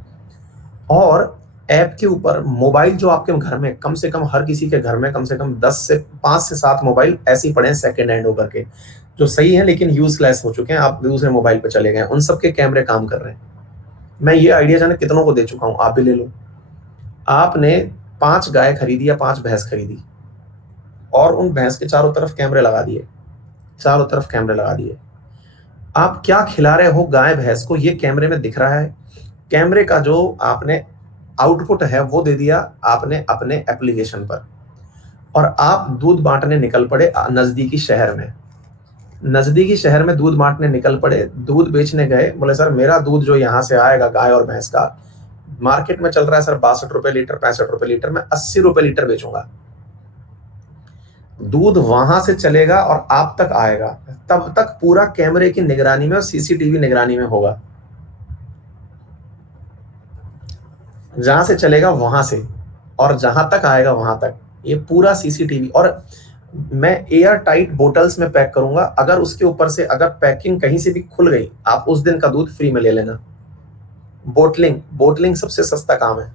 और ऐप के ऊपर मोबाइल जो आपके घर में कम से कम हर किसी के घर में कम से कम 5 से 7 मोबाइल ऐसे ही पड़े हैं सेकेंड हैंड होकर के, जो सही है लेकिन यूजलेस हो चुके हैं, आप दूसरे मोबाइल पे चले गए, उन सबके कैमरे काम कर रहे हैं। मैं ये आइडिया जाने कितनों को दे चुका हूं, आप भी ले लो। आपने 5 गाय खरीदी या 5 भैंस खरीदी और उन भैंस के चारों तरफ कैमरे लगा दिए, चारों तरफ कैमरे लगा दिए। आप क्या खिला रहे हो गाय भैंस को ये कैमरे में दिख रहा है। कैमरे का जो आपने आउटपुट है वो दे दिया आपने अपने एप्लीकेशन पर, और आप दूध बांटने निकल पड़े नजदीकी शहर में। नजदीकी शहर में दूध बांटने निकल पड़े, दूध बेचने गए, बोले सर मेरा दूध जो यहाँ से आएगा गाय और भैंस का, मार्केट में चल रहा है सर 62 रुपए लीटर, 65 रुपए लीटर, मैं 80 रुपए लीटर बेचूंगा। दूध वहां से चलेगा और आप तक आएगा, तब तक पूरा कैमरे की निगरानी में और सीसीटीवी निगरानी में होगा। जहां से चलेगा वहां से और जहां तक आएगा वहां तक, ये पूरा सीसीटीवी। और मैं एयर टाइट बोटल्स में पैक करूंगा, अगर उसके ऊपर से अगर पैकिंग कहीं से भी खुल गई, आप उस दिन का दूध फ्री में ले लेना। बोटलिंग, बोटलिंग सबसे सस्ता काम है।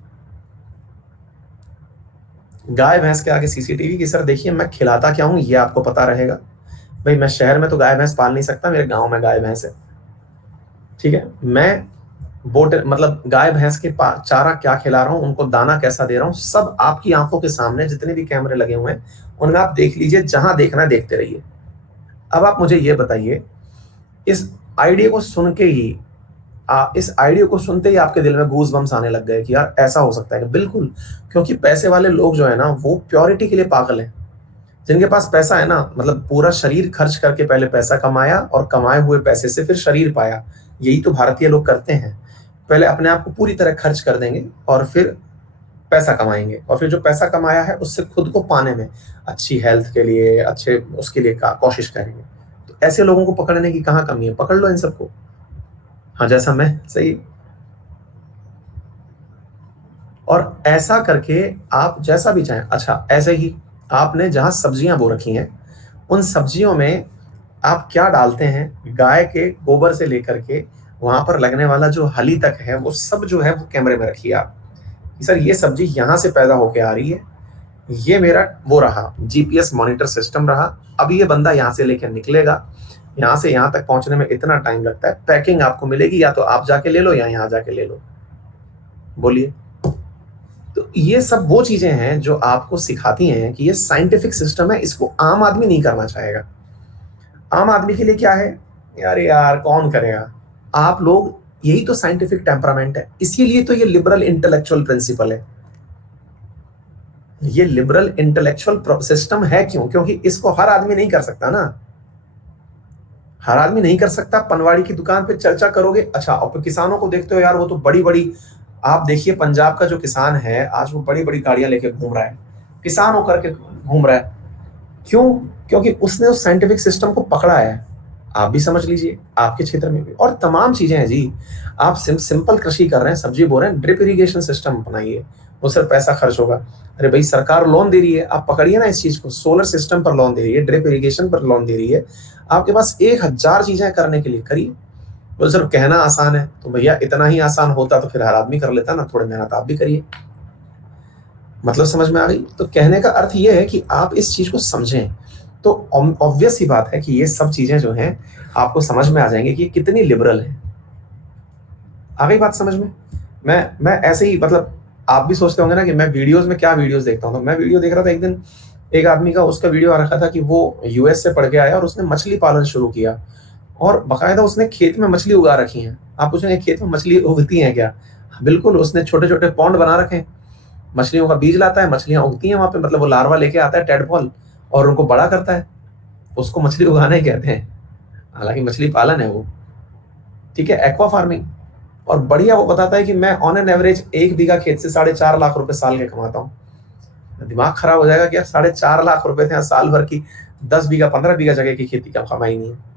गाय भैंस के आगे सीसीटीवी की सर देखिए मैं खिलाता क्या हूं ये आपको पता रहेगा। भाई मैं शहर में तो गाय भैंस पाल नहीं सकता, मेरे गांव में गाय भैंस है। ठीक है। मैं बोट मतलब गाय भैंस के चारा क्या खिला रहा हूं, उनको दाना कैसा दे रहा हूं, सब आपकी आंखों के सामने, जितने भी कैमरे लगे हुए हैं उनमें आप देख लीजिए, जहां देखना है देखते रहिए। अब आप मुझे ये बताइए, इस आइडिया को सुन के ही इस आइडिया को सुनते ही आपके दिल में गूज बम्स आने लग गए कि यार ऐसा हो सकता है कि बिल्कुल, क्योंकि पैसे वाले लोग जो है ना वो प्योरिटी के लिए पागल हैं। जिनके पास पैसा है ना, मतलब पूरा शरीर खर्च करके पहले पैसा कमाया और कमाए हुए पैसे से फिर शरीर पाया। यही तो भारतीय लोग करते हैं। पहले अपने आप को पूरी तरह खर्च कर देंगे और फिर पैसा कमाएंगे, और फिर जो पैसा कमाया है उससे खुद को पाने में, अच्छी हेल्थ के लिए, अच्छे उसके लिए कोशिश करेंगे। तो ऐसे लोगों को पकड़ने की कहाँ कमी है, पकड़ लो इन सबको। हाँ, जैसा मैं सही। और ऐसा करके आप जैसा भी चाहें। अच्छा, ऐसे ही आपने जहां सब्जियां बो रखी हैं, उन सब्जियों में आप क्या डालते हैं, गाय के गोबर से लेकर के वहां पर लगने वाला जो हली तक है, वो सब जो है वो कैमरे में रखिए आप। सर ये सब्जी यहाँ से पैदा होके आ रही है, ये मेरा वो रहा जीपीएस मॉनिटर सिस्टम रहा। अब ये बंदा यहाँ से लेकर निकलेगा, यहाँ से यहाँ तक पहुंचने में इतना टाइम लगता है। पैकिंग आपको मिलेगी, या तो आप जाके ले लो या यहाँ जाके ले लो। बोलिए। तो ये सब वो चीजें हैं जो आपको सिखाती हैं कि ये साइंटिफिक सिस्टम है, इसको आम आदमी नहीं करना चाहेगा। आम आदमी के लिए क्या है, यार यार कौन करेगा। आप लोग, यही तो साइंटिफिक टेम्परामेंट है, इसीलिए तो ये लिबरल इंटेलेक्चुअल प्रिंसिपल है। ये लिबरल इंटेलेक्चुअल सिस्टम है क्यों, क्योंकि इसको हर आदमी नहीं कर सकता ना, हर आदमी नहीं कर सकता। पनवाड़ी की दुकान पे चर्चा करोगे, अच्छा, और किसानों को देखते हो यार, वो तो बड़ी बड़ी, आप देखिए पंजाब का जो किसान है आज वो बड़ी बड़ी गाड़ियां लेके घूम रहा है, किसान होकर के घूम रहा है। क्यों? क्योंकि उसने उस साइंटिफिक सिस्टम को पकड़ा है। आप भी समझ लीजिए आपके क्षेत्र में भी, और तमाम चीजें हैं जी। आप सिंपल कृषि कर रहे हैं, सब्जी बो रहे हैं, ड्रिप इरिगेशन सिस्टम अपनाइए, वो सिर्फ पैसा खर्च होगा। अरे भाई सरकार लोन दे रही है, आप पकड़िए ना इस चीज को। सोलर सिस्टम पर लोन दे रही है, ड्रिप इरिगेशन पर लोन दे रही है, आपके पास 1000 चीजें करने के लिए, करिए। वो सिर्फ कहना आसान है, तो भैया इतना ही आसान होता तो फिर हर आदमी कर लेता ना, थोड़ी मेहनत आप भी करिए। मतलब समझ में आ गई? तो कहने का अर्थ ये है कि आप इस चीज को समझें, तो ऑब्वियस ही बात है कि ये सब चीजें जो हैं आपको समझ में आ जाएंगे कि ये कितनी लिबरल है। आ गई बात समझ में? मैं ऐसे ही, मतलब आप भी सोचते होंगे ना कि मैं वीडियोस में क्या वीडियोस देखता हूँ। तो मैं वीडियो देख रहा था एक दिन, एक आदमी का, उसका वीडियो आ रखा था कि वो यूएस से पढ़ के आया और उसने मछली पालन शुरू किया, और बाकायदा उसने खेत में मछली उगा रखी है। आप पूछेंगे खेत में मछली उगती है क्या? बिल्कुल, उसने छोटे छोटे पॉन्ड बना रखे हैं, मछलियों का बीज लाता है, मछलियां उगती हैं वहां पे, मतलब वो लार्वा लेके आता है, टेडपॉल, और उनको बड़ा करता है, उसको मछली उगाना ही कहते हैं, हालांकि मछली पालन है वो, ठीक है, एक्वा फार्मिंग। और बढ़िया वो बताता है कि मैं ऑन एन एवरेज 1 बीघा खेत से 4.5 लाख रुपए साल के कमाता हूँ। दिमाग खराब हो जाएगा कि यार 4.5 लाख रुपए थे साल भर की 10 बीघा 15 बीघा जगह की खेती का कमाई नहीं है।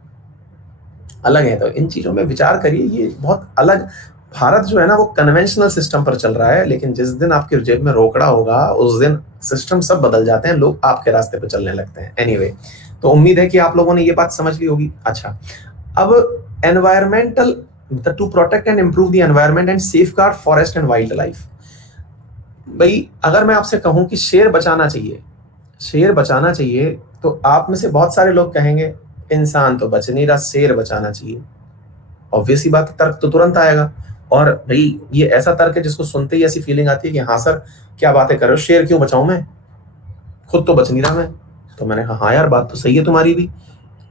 अलग है, तो इन चीजों में विचार करिए, ये बहुत अलग। भारत जो है ना वो कन्वेंशनल सिस्टम पर चल रहा है, लेकिन जिस दिन आपके जेब में रोकड़ा होगा उस दिन सिस्टम सब बदल जाते हैं, लोग आपके रास्ते पर चलने लगते हैं। एनीवे, तो उम्मीद है कि आप लोगों ने ये बात समझ ली होगी। अच्छा, अब environmental, to protect and improve the environment and safeguard forest and wildlife. भाई अगर मैं आपसे कहूं कि शेर बचाना चाहिए, शेर बचाना चाहिए, तो आप में से बहुत सारे लोग कहेंगे इंसान तो बच नहीं रहा, शेर बचाना चाहिए। ऑब्वियस ही बात है, तर्क तो तुरंत आएगा। और भाई ये ऐसा तर्क है जिसको सुनते ही ऐसी फीलिंग आती है कि हाँ सर क्या बातें कर रहे हो, शेर क्यों बचाऊं मैं, खुद तो बच नहीं रहा मैं। तो मैंने कहा हाँ यार बात तो सही है तुम्हारी भी,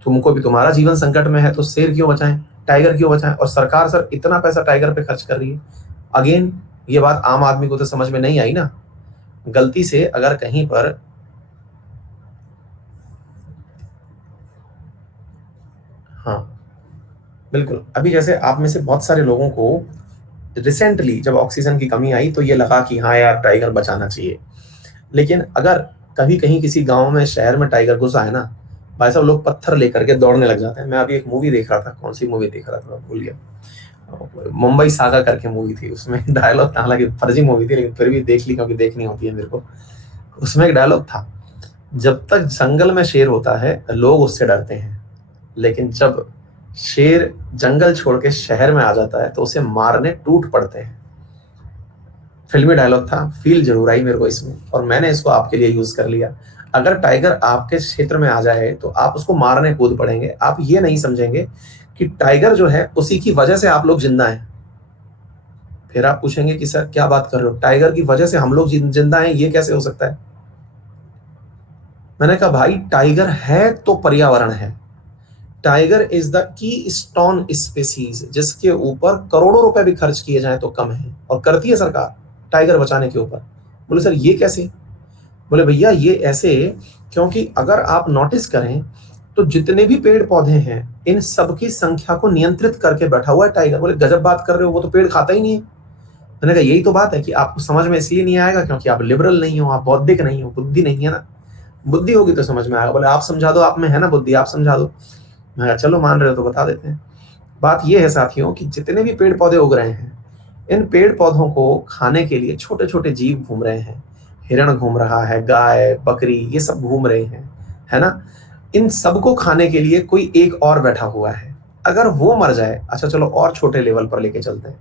तुमको भी तुम्हारा जीवन संकट में है, तो शेर क्यों बचाएं, टाइगर क्यों बचाएं। और सरकार सर इतना पैसा टाइगर पे खर्च कर रही है। अगेन ये बात आम आदमी को तो समझ में नहीं आई ना। गलती से अगर कहीं पर, हाँ बिल्कुल, अभी जैसे आप में से बहुत सारे लोगों को रिसेंटली जब ऑक्सीजन की कमी आई तो ये लगा कि हाँ यार टाइगर बचाना चाहिए। लेकिन अगर कभी कहीं किसी गांव में शहर में टाइगर घुसा है ना, भाई साहब लोग पत्थर लेकर के दौड़ने लग जाते हैं। मैं अभी एक मूवी देख रहा था, कौन सी मूवी देख रहा था भूल गया, मुंबई सागा करके मूवी थी, उसमें डायलॉग था, हालांकि फर्जी मूवी थी लेकिन फिर भी देख ली क्योंकि देखनी होती है मेरे को। उसमें एक डायलॉग था, जब तक जंगल में शेर होता है लोग उससे डरते हैं, लेकिन जब शेर जंगल छोड़ के शहर में आ जाता है तो उसे मारने टूट पड़ते हैं। फिल्मी डायलॉग था, फील जरूर आई मेरे को इसमें, और मैंने इसको आपके लिए यूज कर लिया। अगर टाइगर आपके क्षेत्र में आ जाए तो आप उसको मारने कूद पड़ेंगे, आप ये नहीं समझेंगे कि टाइगर जो है उसी की वजह से आप लोग जिंदा हैं। फिर आप पूछेंगे कि सर क्या बात कर रहे हो, टाइगर की वजह से हम लोग जिंदा हैं, ये कैसे हो सकता है। मैंने कहा भाई टाइगर है तो पर्यावरण है, tiger is the key stone species जिसके ऊपर करोड़ों रुपए भी खर्च किए जाएं तो कम है, और करती है सरकार टाइगर बचाने के ऊपर। बोले सर ये कैसे, बोले भैया ये ऐसे, क्योंकि अगर आप नोटिस करें तो जितने भी पेड़ पौधे हैं इन सबकी संख्या को नियंत्रित करके बैठा हुआ है टाइगर। बोले गजब बात कर रहे हो, वो तो पेड़ खाता ही नहीं है। मैंने कहा यही तो बात है कि आपको समझ में इसलिए नहीं आएगा क्योंकि आप लिबरल नहीं हो, आप बौद्धिक नहीं हो, बुद्धि नहीं है ना। बुद्धि होगी तो समझ में आएगा। बोले आप समझा दो, आप में है ना बुद्धि, आप समझा दो। मैं कहा चलो मान रहे हो तो बता देते हैं। बात यह है साथियों कि जितने भी पेड़ पौधे उग रहे हैं, इन पेड़ पौधों को खाने के लिए छोटे छोटे जीव घूम रहे हैं। हिरण घूम रहा है, गाय बकरी ये सब घूम रहे हैं, है ना। इन सबको खाने के लिए कोई एक और बैठा हुआ है। अगर वो मर जाए, अच्छा चलो और छोटे लेवल पर लेके चलते हैं,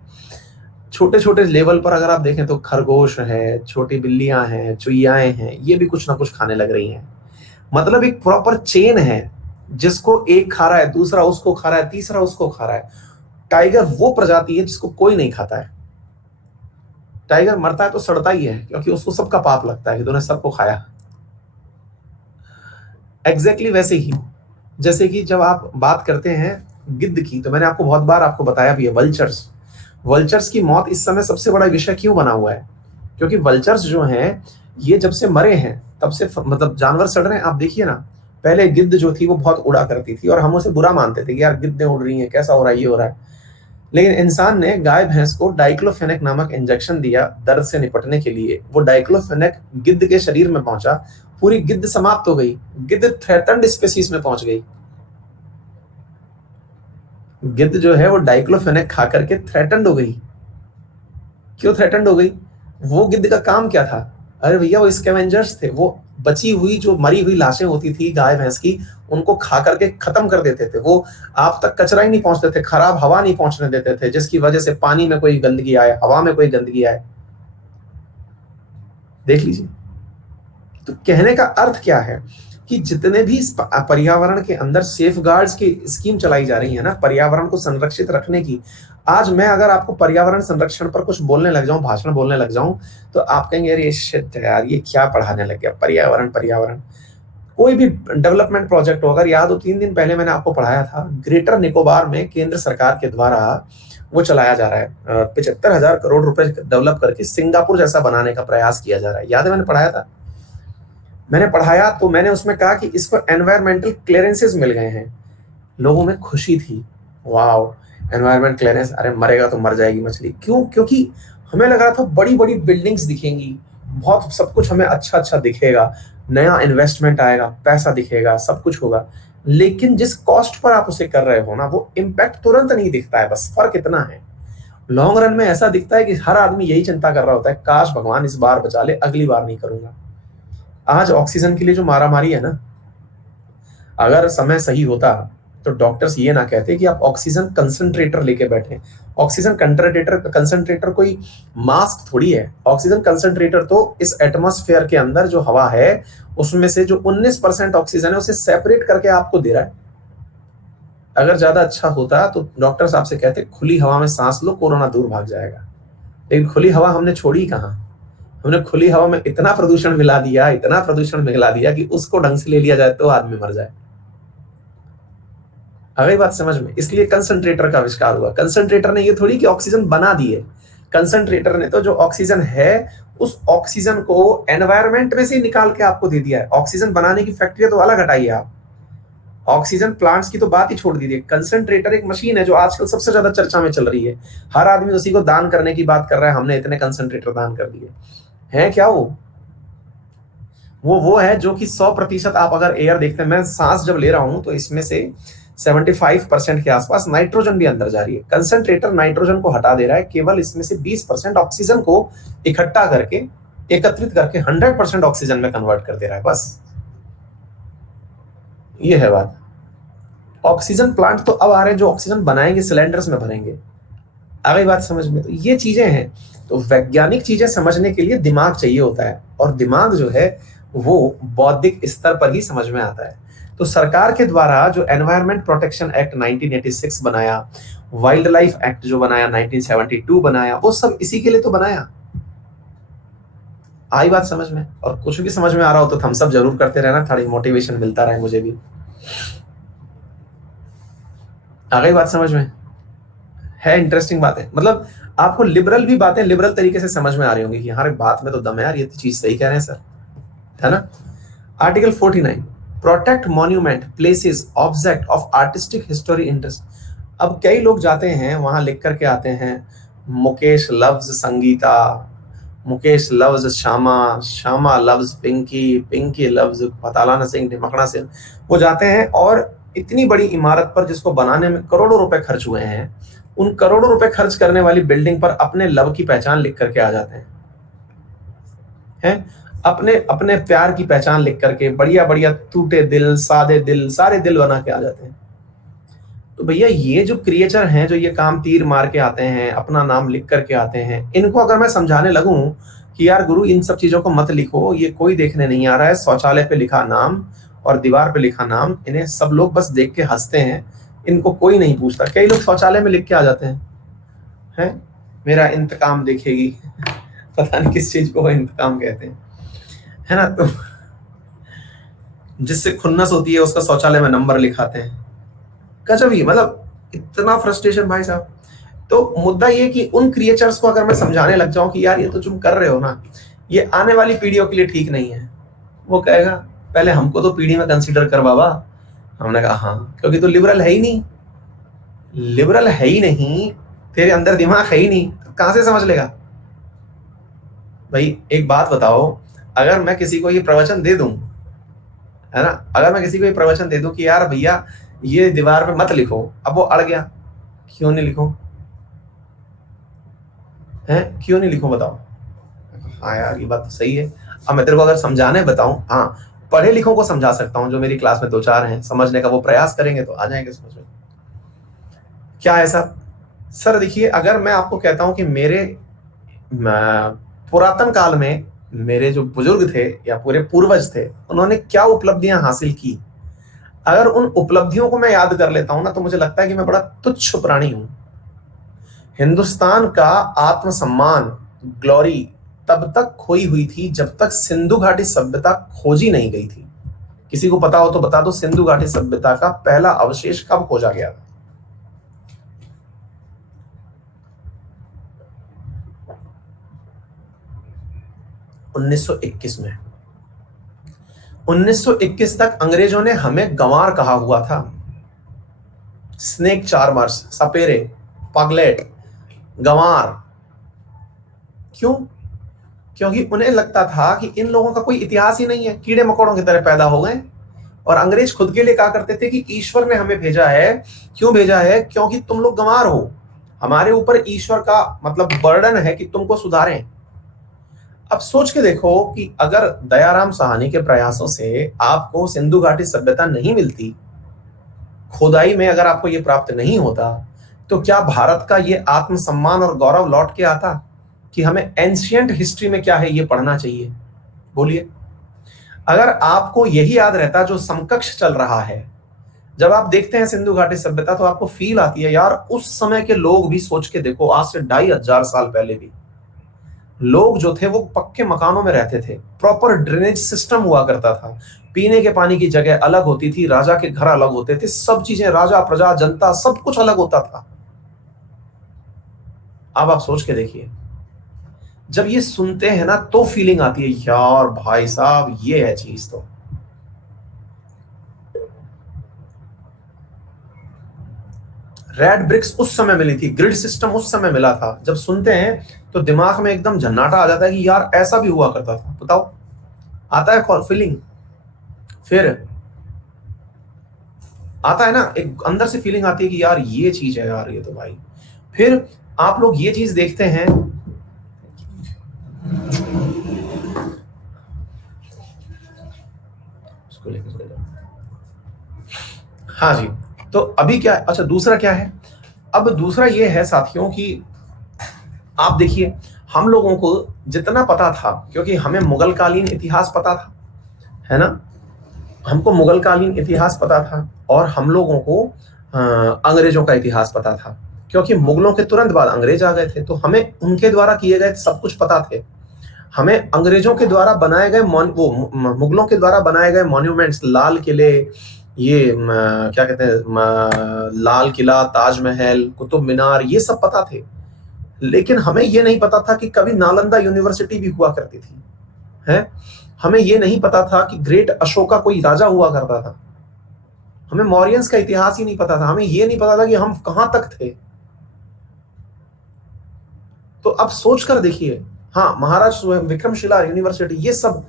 छोटे छोटे लेवल पर अगर आप देखें तो खरगोश है, छोटी बिल्लियां हैं, चुईयाएं हैं, ये भी कुछ ना कुछ खाने लग रही हैं। मतलब एक प्रॉपर चेन है, जिसको एक खा रहा है दूसरा उसको खा रहा है, तीसरा उसको खा रहा है। टाइगर वो प्रजाति है जिसको कोई नहीं खाता है। टाइगर मरता है तो सड़ता ही है क्योंकि उसको सबका पाप लगता है कि तूने सबको खाया। एग्जैक्टली वैसे ही जैसे कि जब आप बात करते हैं गिद्ध की, तो मैंने आपको बहुत बार आपको बताया भी है, वल्चर्स, वल्चर्स की मौत इस समय सबसे बड़ा विषय क्यों बना हुआ है, क्योंकि वल्चर्स जो हैं ये जब से मरे हैं तब से मतलब जानवर सड़ रहे हैं। आप देखिए ना, पहले गिद्ध जो थी वो बहुत उड़ा करती थी और हम उसे बुरा मानते थे कि यार गिद्दें उड़ रही हैं, कैसा हो रहा है, ये हो रहा है। लेकिन इंसान ने गाय भैंस को डाइक्लोफेनेक नामक इंजेक्शन दिया दर्द से निपटने के लिए। वो डाइक्लोफेनेक गिद्ध के शरीर में पहुंचा, पूरी गिद्ध समाप्त हो गई, गिद्ध थ्रेटन्ड स्पीसीज में पहुंच गई। गिद्ध जो है वो डाइक्लोफेनेक खा करके थ्रेटन्ड हो गई। क्यों थ्रेटन्ड हो गई, वो गिद्ध का काम क्या था, अरे भैया वो स्कैवेंजर्स थे, वो बची हुई जो मरी हुई लाशें होती थी गाय भैंस की, उनको खा करके खत्म कर देते थे। वो आप तक कचरा ही नहीं पहुंचते थे, खराब हवा नहीं पहुंचने देते थे, जिसकी वजह से पानी में कोई गंदगी आए, हवा में कोई गंदगी आए। देख लीजिए, तो कहने का अर्थ क्या है कि जितने भी पर्यावरण के अंदर सेफ गार्ड्स की स्कीम चलाई जा रही है ना, पर्यावरण को संरक्षित रखने की, आज मैं अगर आपको पर्यावरण संरक्षण पर कुछ बोलने लग जाऊं, भाषण बोलने लग जाऊं, तो आप कहेंगे यार ये शिट है यार, ये क्या पढ़ाने लग गया, पर्यावरण पर्यावरण। कोई भी डेवलपमेंट प्रोजेक्ट हो, अगर याद हो 3 दिन पहले मैंने आपको पढ़ाया था, ग्रेटर निकोबार में केंद्र सरकार के द्वारा वो चलाया जा रहा है, 75,000 करोड़ रुपए डेवलप करके सिंगापुर जैसा बनाने का प्रयास किया जा रहा है। याद है मैंने पढ़ाया था। मैंने पढ़ाया तो मैंने उसमें कहा कि इसको एनवायरमेंटल क्लियरेंसेस मिल गए हैं। लोगों में खुशी थी, वाओ एनवायरमेंट क्लियरेंस, अरे मरेगा तो मर जाएगी मछली। क्यों? क्योंकि हमें लग रहा था बड़ी बड़ी बिल्डिंग्स दिखेंगी, बहुत सब कुछ हमें अच्छा अच्छा दिखेगा, नया इन्वेस्टमेंट आएगा, पैसा दिखेगा, सब कुछ होगा। लेकिन जिस कॉस्ट पर आप उसे कर रहे हो ना, वो इम्पैक्ट तुरंत नहीं दिखता है, बस फर्क इतना है। लॉन्ग रन में ऐसा दिखता है कि हर आदमी यही चिंता कर रहा होता है, काश भगवान इस बार बचा ले, अगली बार नहीं करूंगा। आज ऑक्सीजन के लिए जो मारामारी है ना, अगर समय सही होता तो डॉक्टर्स ये ना कहते कि आप ऑक्सीजन कंसंट्रेटर लेके बैठे। ऑक्सीजन कंसंट्रेटर कोई मास्क थोड़ी है। ऑक्सीजन कंसंट्रेटर तो इस एटमॉस्फेयर के अंदर जो हवा है उसमें से जो 19% ऑक्सीजन है उसे सेपरेट करके आपको दे रहा है। अगर ज्यादा अच्छा होता तो डॉक्टर्स आपसे कहते खुली हवा में सांस लो, कोरोना दूर भाग जाएगा। लेकिन खुली हवा हमने छोड़ी कहाँ। हमने खुली हवा में इतना प्रदूषण मिला दिया, इतना प्रदूषण मिला दिया कि उसको ढंग से ले लिया जाए तो आदमी मर जाए। आ गई बात समझ में? इसलिए कंसंट्रेटर का आविष्कार हुआ। कंसंट्रेटर ने ये थोड़ी कि ऑक्सीजन बना दिए, कंसंट्रेटर ने तो जो ऑक्सीजन है उस ऑक्सीजन को एनवायरमेंट में से निकाल के आपको दे दिया है। ऑक्सीजन बनाने की फैक्ट्री तो अलग हटाइए आप, ऑक्सीजन प्लांट्स की तो बात ही छोड़ दीजिए। कंसंट्रेटर एक मशीन है जो आजकल सबसे ज्यादा चर्चा में चल रही है, हर आदमी उसी को दान करने की बात कर रहा है, हमने इतने कंसंट्रेटर दान कर दिए हैं। क्या वो है जो कि 100% आप अगर एयर देखते हैं, मैं सांस जब ले रहा हूं तो इसमें से 75% के आसपास नाइट्रोजन भी अंदर जा रही है। कंसंट्रेटर नाइट्रोजन को हटा दे रहा है, केवल इसमें से 20% ऑक्सीजन को इकट्ठा करके एकत्रित करके 100% ऑक्सीजन में कन्वर्ट कर दे रहा है, बस ये है बात। ऑक्सीजन प्लांट तो अब आ रहे हैं जो ऑक्सीजन बनाएंगे, सिलेंडर्स में भरेंगे। आ गई बात समझ में? तो ये चीजें हैं। तो वैज्ञानिक चीजें समझने के लिए दिमाग चाहिए होता है, और दिमाग जो है वो बौद्धिक स्तर पर ही समझ में आता है। तो सरकार के द्वारा जो एनवायरमेंट प्रोटेक्शन एक्ट 1986 बनाया, वाइल्ड लाइफ एक्ट जो बनाया 1972 बनाया, वो सब इसी के लिए तो बनाया। आई बात समझ में? और कुछ भी समझ में आ रहा हो तो थम्स अप जरूर करते रहना, थोड़ी मोटिवेशन मिलता रहे मुझे भी। आ गई बात समझ में? है इंटरेस्टिंग बात है, मतलब आपको लिबरल भी बातें लिबरल तरीके से समझ में आ रही होंगी कि हर बात में तो दम है यार, ये तो चीज सही कह रहे हैं सर, है ना? Article 49, protect monument places object of artistic history interest. अब कई लोग जाते हैं वहां लिख करके आते हैं, Mukesh loves Sangeeta, Mukesh loves Shyama, Shyama loves Pinky, Pinky loves Patalana Singh Dhimkada Singh. वो जाते हैं और इतनी बड़ी इमारत पर जिसको बनाने में करोड़ों रुपए खर्च हुए हैं, उन करोड़ों रुपए खर्च करने वाली बिल्डिंग पर अपने लव की पहचान लिख करके आ जाते हैं, अपने अपने प्यार की पहचान लिख करके बढ़िया बढ़िया टूटे दिल, सादे दिल, सारे दिल बना के आ जाते हैं। तो भैया ये जो क्रिएचर हैं जो ये काम तीर मार के आते हैं, अपना नाम लिख करके आते हैं, इनको अगर मैं समझाने लगूं कि यार गुरु इन सब चीजों को मत लिखो, ये कोई देखने नहीं आ रहा है, शौचालय पे लिखा नाम और दीवार पे लिखा नाम, इन्हें सब लोग बस देख के हंसते हैं, इनको कोई नहीं पूछता। कई लोग शौचालय में लिख के आ जाते हैं मेरा इंतकाम देखेगी। पता नहीं किस चीज को वो इंतकाम कहते हैं, है ना? तो जिससे खुन्नस होती है उसका शौचालय में नंबर लिखाते हैं। गजब ही, मतलब इतना फ्रस्ट्रेशन भाई साहब। तो मुद्दा ये कि उन क्रिएचर्स को अगर मैं समझाने लग जाऊं कि यार ये तो तुम कर रहे हो ना, ये आने वाली पीढ़ियों के लिए ठीक नहीं है, वो कहेगा पहले हमको तो पीढ़ी में कंसीडर कर बाबा। हमने कहा हाँ, क्योंकि तो लिबरल है ही नहीं, लिबरल है ही नहीं, तेरे अंदर दिमाग है ही नहीं, तो कहां से समझ लेगा? भाई एक बात बताओ, अगर मैं किसी को ये प्रवचन दे दूं, है ना, अगर मैं किसी को ये प्रवचन दे दूं कि यार भैया ये दीवार पे मत लिखो, अब वो अड़ गया, क्यों नहीं लिखूं? है क्यों नहीं लिखूं बताओ? हाँ यार ये बात तो सही है। अब मैं तेरे को अगर समझाने बताऊं, हाँ पढ़े लिखों को समझा सकता हूं, जो मेरी क्लास में दो चार हैं, समझने का वो प्रयास करेंगे तो आ जाएंगे समझ में। क्या ऐसा? सर देखिए, अगर मैं आपको कहता हूं कि मेरे पुरातन काल में मेरे जो बुजुर्ग थे या पूरे पूर्वज थे, उन्होंने क्या उपलब्धियां हासिल की, अगर उन उपलब्धियों को मैं याद कर लेता हूं ना, तो मुझे लगता है कि मैं बड़ा तुच्छ प्राणी हूं। हिंदुस्तान का आत्मसम्मान, ग्लोरी तब तक खोई हुई थी जब तक सिंधु घाटी सभ्यता खोजी नहीं गई थी। किसी को पता हो तो बता दो, सिंधु घाटी सभ्यता का पहला अवशेष कब खोजा गया था? 1921 में। 1921 तक अंग्रेजों ने हमें गंवार कहा हुआ था, स्नेक चार्मर्स, सपेरे, पगलेट, गंवार। क्यों? क्योंकि उन्हें लगता था कि इन लोगों का कोई इतिहास ही नहीं है, कीड़े मकोड़ों की तरह पैदा हो गए। और अंग्रेज खुद के लिए कहा करते थे कि ईश्वर ने हमें भेजा है। क्यों भेजा है? क्योंकि तुम लोग गंवार हो, हमारे ऊपर ईश्वर का मतलब बर्डन है कि तुमको सुधारें। अब सोच के देखो कि अगर दयाराम साहनी के प्रयासों से आपको सिंधु घाटी सभ्यता नहीं मिलती, खोदाई में अगर आपको ये प्राप्त नहीं होता, तो क्या भारत का ये आत्मसम्मान और गौरव लौट के आता कि हमें एंशियंट हिस्ट्री में क्या है ये पढ़ना चाहिए? बोलिए। अगर आपको यही याद रहता जो समकक्ष चल रहा है, जब आप देखते हैं सिंधु घाटी सभ्यता, तो आपको फील आती है यार उस समय के लोग भी सोच के देखो, आज से 2500 साल पहले भी लोग जो थे वो पक्के मकानों में रहते थे, प्रॉपर ड्रेनेज सिस्टम हुआ करता था, पीने के पानी की जगह अलग होती थी, राजा के घर अलग होते थे, सब चीजें, राजा, प्रजा, जनता, सब कुछ अलग होता था। अब आप सोच के देखिए, जब ये सुनते हैं ना तो फीलिंग आती है यार भाई साहब ये है चीज। तो रेड ब्रिक्स उस समय मिली थी, ग्रिड सिस्टम उस समय मिला था। जब सुनते हैं तो दिमाग में एकदम झन्नाटा आ जाता है कि यार ऐसा भी हुआ करता था। बताओ, आता है फीलिंग? फिर आता है ना, एक अंदर से फीलिंग आती है कि यार ये चीज है यार, ये तो भाई। फिर आप लोग ये चीज देखते हैं, उसको लेकर चले जाओ। हाँ जी, तो अभी क्या, अच्छा दूसरा क्या है? अब दूसरा ये है साथियों कि आप देखिए, हम लोगों को जितना पता था, क्योंकि हमें मुगल कालीन इतिहास पता था, है ना, हमको मुगल कालीन इतिहास पता था, और हम लोगों को अंग्रेजों का इतिहास पता था, क्योंकि मुगलों के तुरंत बाद अंग्रेज आ गए थे, तो हमें उनके द्वारा किए गए सब कुछ पता थे। हमें अंग्रेजों के द्वारा बनाए गए मुगलों के द्वारा बनाए गए मॉन्यूमेंट्स, लाल किले, ये क्या कहते हैं, लाल किला, ताजमहल, कुतुब मीनार, ये सब पता थे। लेकिन हमें ये नहीं पता था कि कभी नालंदा यूनिवर्सिटी भी हुआ करती थी, है। हमें ये नहीं पता था कि ग्रेट अशोका कोई राजा हुआ करता था। हमें मौर्यंस का इतिहास ही नहीं पता था। हमें ये नहीं पता था कि हम कहां तक थे। तो अब सोच कर देखिए, हाँ, महाराज विक्रमशिला यूनिवर्सिटी, ये सब,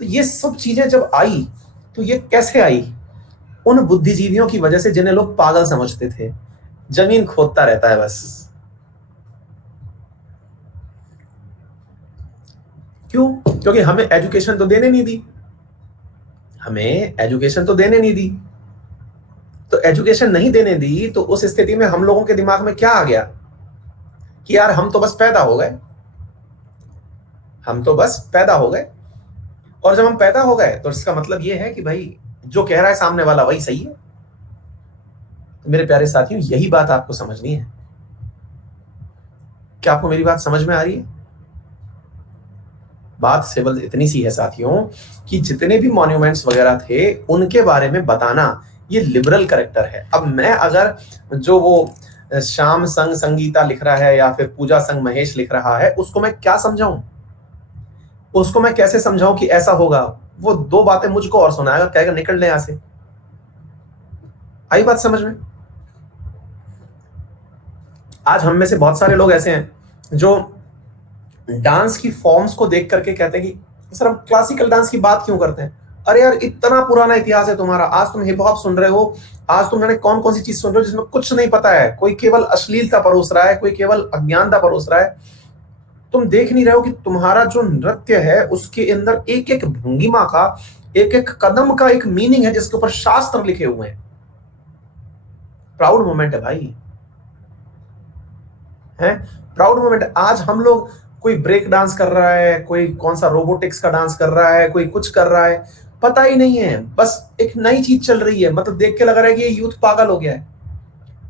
तो ये सब चीजें जब आई तो ये कैसे आई? उन बुद्धिजीवियों की वजह से जिन्हें लोग पागल समझते थे, जमीन खोदता रहता है बस। क्यों? क्योंकि हमें एजुकेशन तो देने नहीं दी, हमें एजुकेशन तो देने नहीं दी। तो एजुकेशन नहीं देने दी तो उस स्थिति में हम लोगों के दिमाग में क्या आ गया कि यार हम तो बस पैदा हो गए, हम तो बस पैदा हो गए। और जब हम पैदा हो गए तो इसका मतलब ये है कि भाई जो कह रहा है सामने वाला वही सही है। तो मेरे प्यारे साथियों, यही बात आपको समझनी है। क्या आपको मेरी बात समझ में आ रही है? बात सिर्फ इतनी सी है साथियों कि जितने भी मॉन्यूमेंट्स वगैरह थे उनके बारे में बताना ये लिबरल करेक्टर है। अब मैं अगर जो वो श्याम संग संगीता लिख रहा है या फिर पूजा संग महेश लिख रहा है, उसको मैं क्या समझाऊं? उसको मैं कैसे समझाऊं कि ऐसा होगा? वो दो बातें मुझको और सुनाएगा, कहेगा निकल ले यहां से। आई बात समझ में? आज हम में से बहुत सारे लोग ऐसे हैं जो डांस की फॉर्म्स को देख करके कहते हैं कि सर हम क्लासिकल डांस की बात क्यों करते हैं? अरे यार इतना पुराना इतिहास है तुम्हारा, आज तुम हिप हॉप सुन रहे हो, आज तुम मैंने कौन कौन सी चीज सुन रहे हो जिसमें कुछ नहीं पता है। कोई केवल अश्लीलता परोस रहा है, कोई केवल अज्ञानता परोस रहा है। तुम देख नहीं रहे हो कि तुम्हारा जो नृत्य है उसके अंदर एक एक भंगिमा का, एक एक कदम का एक मीनिंग है जिसके ऊपर शास्त्र लिखे हुए हैं। प्राउड मोमेंट है भाई, है प्राउड मोमेंट। आज हम लोग, कोई ब्रेक डांस कर रहा है, कोई कौन सा रोबोटिक्स का डांस कर रहा है, कोई कुछ कर रहा है, पता ही नहीं है। बस एक नई चीज चल रही है, मतलब देख के लग रहा है कि ये यूथ पागल हो गया है।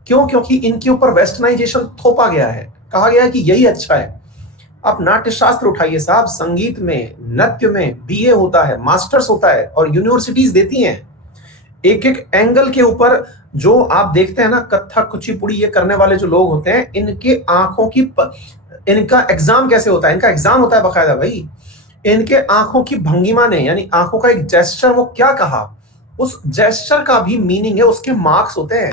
क्यों? क्योंकि इनके ऊपर वेस्टर्नाइजेशन थोपा गया है, कहा गया है कि यही अच्छा है। आप नाट्य शास्त्र उठाइए साहब, संगीत में, नृत्य में बीए होता है, मास्टर्स होता है, और यूनिवर्सिटीज देती हैं। एक एक एंगल के ऊपर जो आप देखते हैं ना, कथक, कुचिपुड़ी ये करने वाले जो लोग होते हैं, इनके आंखों की इनका एग्जाम कैसे होता है? इनका एग्जाम होता है बकायदा भाई। इनके आंखों की भंगिमा ने, यानी आंखों का एक जेस्चर, वो क्या कहा, उस जेस्चर का भी मीनिंग है, उसके मार्क्स होते हैं।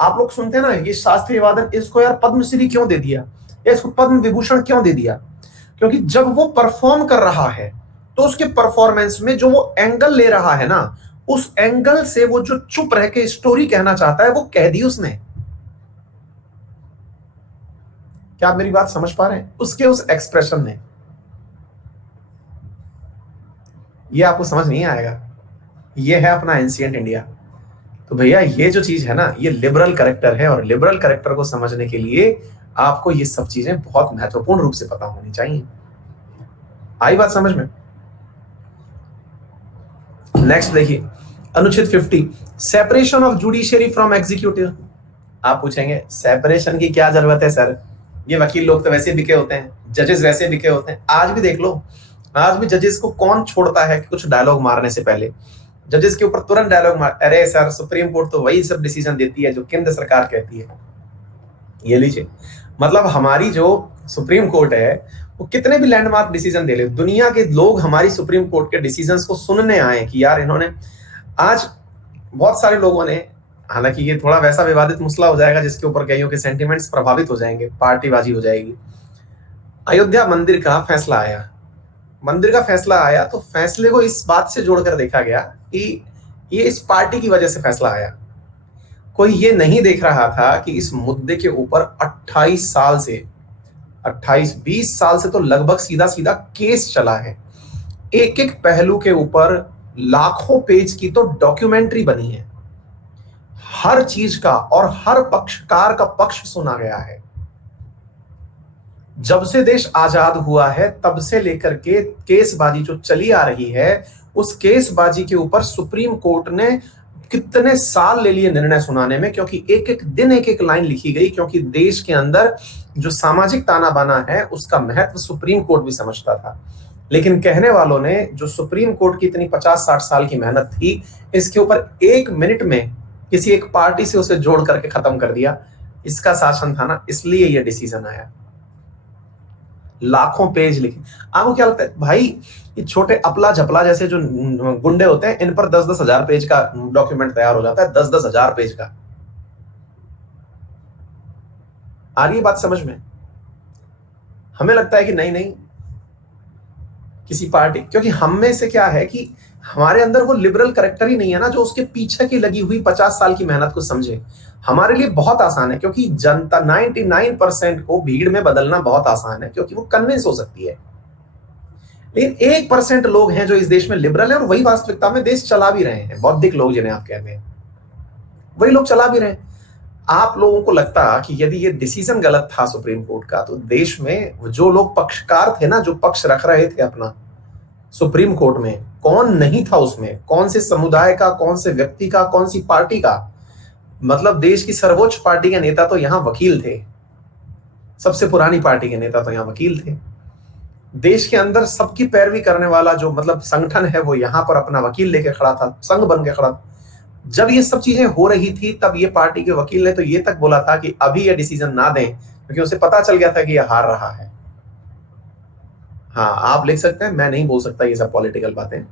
आप लोग सुनते हैं ना, ये शास्त्रीय वादन, इसको यार पद्मश्री क्यों दे दिया, इसको पद्म विभूषण क्यों दे दिया? क्योंकि जब वो परफॉर्म कर रहा है तो उसके परफॉर्मेंस में जो वो एंगल ले रहा है ना, उस एंगल से वो जो चुप रह के स्टोरी कहना चाहता है वो कह दी उसने। क्या आप मेरी बात समझ पा रहे हैं? उसके उस एक्सप्रेशन ने, ये आपको समझ नहीं आएगा। ये है अपना एंशिएंट इंडिया। तो भैया ये जो चीज है ना, ये लिबरल करेक्टर है, और लिबरल करेक्टर को समझने के लिए आपको ये सब चीजें बहुत महत्वपूर्ण रूप से पता होनी चाहिए। आई बात समझ में? नेक्स्ट देखिए, अनुच्छेद 50, separation of judiciary from executive. आप पूछेंगे सेपरेशन की क्या जरूरत है सर, ये वकील लोग तो वैसे बिके होते हैं, जजेस वैसे बिके होते हैं। आज भी देख लो, आज भी जजेस को कौन छोड़ता है कि कुछ डायलॉग मारने से पहले जजेस के ऊपर तुरंत डायलॉग मार, अरे सर सुप्रीम कोर्ट तो वही सब डिसीजन देती है जो केंद्र सरकार कहती है। ये लीजिए, मतलब हमारी जो सुप्रीम कोर्ट है वो कितने भी लैंडमार्क डिसीजन दे ले, दुनिया के लोग हमारी सुप्रीम कोर्ट के डिसीजंस को सुनने आए कि यार इन्होंने, आज बहुत सारे लोगों ने, हालांकि ये थोड़ा वैसा विवादित मसला हो जाएगा जिसके ऊपर कईयों के सेंटिमेंट्स प्रभावित हो जाएंगे, पार्टीबाजी हो जाएगी। अयोध्या मंदिर का फैसला आया, मंदिर का फैसला आया तो फैसले को इस बात से जोड़कर देखा गया कि ये इस पार्टी की वजह से फैसला आया। कोई ये नहीं देख रहा था कि इस मुद्दे के ऊपर 28 साल से, 28-20 साल से तो लगभग सीधा सीधा केस चला है, एक एक पहलू के ऊपर लाखों पेज की तो डॉक्यूमेंट्री बनी है, हर चीज का और हर पक्षकार का पक्ष सुना गया है। जब से देश आजाद हुआ है तब से लेकर के केसबाजी जो चली आ रही है, उस केसबाजी के ऊपर सुप्रीम कोर्ट ने कितने साल ले लिए निर्णय सुनाने में, क्योंकि एक एक दिन एक एक लाइन लिखी गई, क्योंकि देश के अंदर जो सामाजिक ताना बाना है उसका महत्व सुप्रीम कोर्ट भी समझता था। लेकिन कहने वालों ने जो सुप्रीम कोर्ट की इतनी 50-60 साल की मेहनत थी, इसके ऊपर 1 मिनट में किसी एक पार्टी से उसे जोड़ करके खत्म कर दिया। इसका शासन था ना, इसलिए यह डिसीजन आया। लाखों पेज लिखे। आपको क्या लगता है भाई, ये छोटे अपला झपला जैसे जो गुंडे होते हैं, इन पर 10-10 हजार पेज का डॉक्यूमेंट तैयार हो जाता है, 10-10 हजार पेज का। आ रही है बात समझ में? हमें लगता है कि नहीं नहीं, किसी पार्टी, क्योंकि हम में से क्या है कि हमारे अंदर वो लिबरल करेक्टर ही नहीं है ना, जो उसके पीछे की लगी हुई 50 साल की मेहनत को समझे। हमारे लिए बहुत आसान है, क्योंकि जनता 99% को भीड़ में बदलना बहुत आसान है, क्योंकि वो कन्विंस हो सकती है। लेकिन 1% लोग हैं जो इस देश में लिबरल है, और वही वास्तविकता में देश चला भी रहे हैं। बौद्धिक लोग जिन्हें आप कहते हैं, वही लोग चला भी रहे हैं। आप लोगों को लगता कि यदि ये डिसीजन गलत था सुप्रीम कोर्ट का, तो देश में जो लोग पक्षकार थे ना, जो पक्ष रख रहे थे अपना सुप्रीम कोर्ट में, कौन नहीं था उसमें? कौन से समुदाय का, कौन से व्यक्ति का, कौन सी पार्टी का? मतलब देश की सर्वोच्च पार्टी के नेता तो यहां वकील थे, सबसे पुरानी पार्टी के नेता तो यहां वकील थे। देश के अंदर सबकी पैरवी करने वाला जो मतलब संगठन है, वो यहां पर अपना वकील लेके खड़ा था, संघ बन के खड़ा था। जब ये सब चीजें हो रही थी, तब ये पार्टी के वकील ने तो ये तक बोला था कि अभी ये डिसीजन ना दें, क्योंकि उसे पता चल गया था कि ये हार रहा है। हाँ, आप लिख सकते हैं, मैं नहीं बोल सकता ये सब पॉलिटिकल बातें।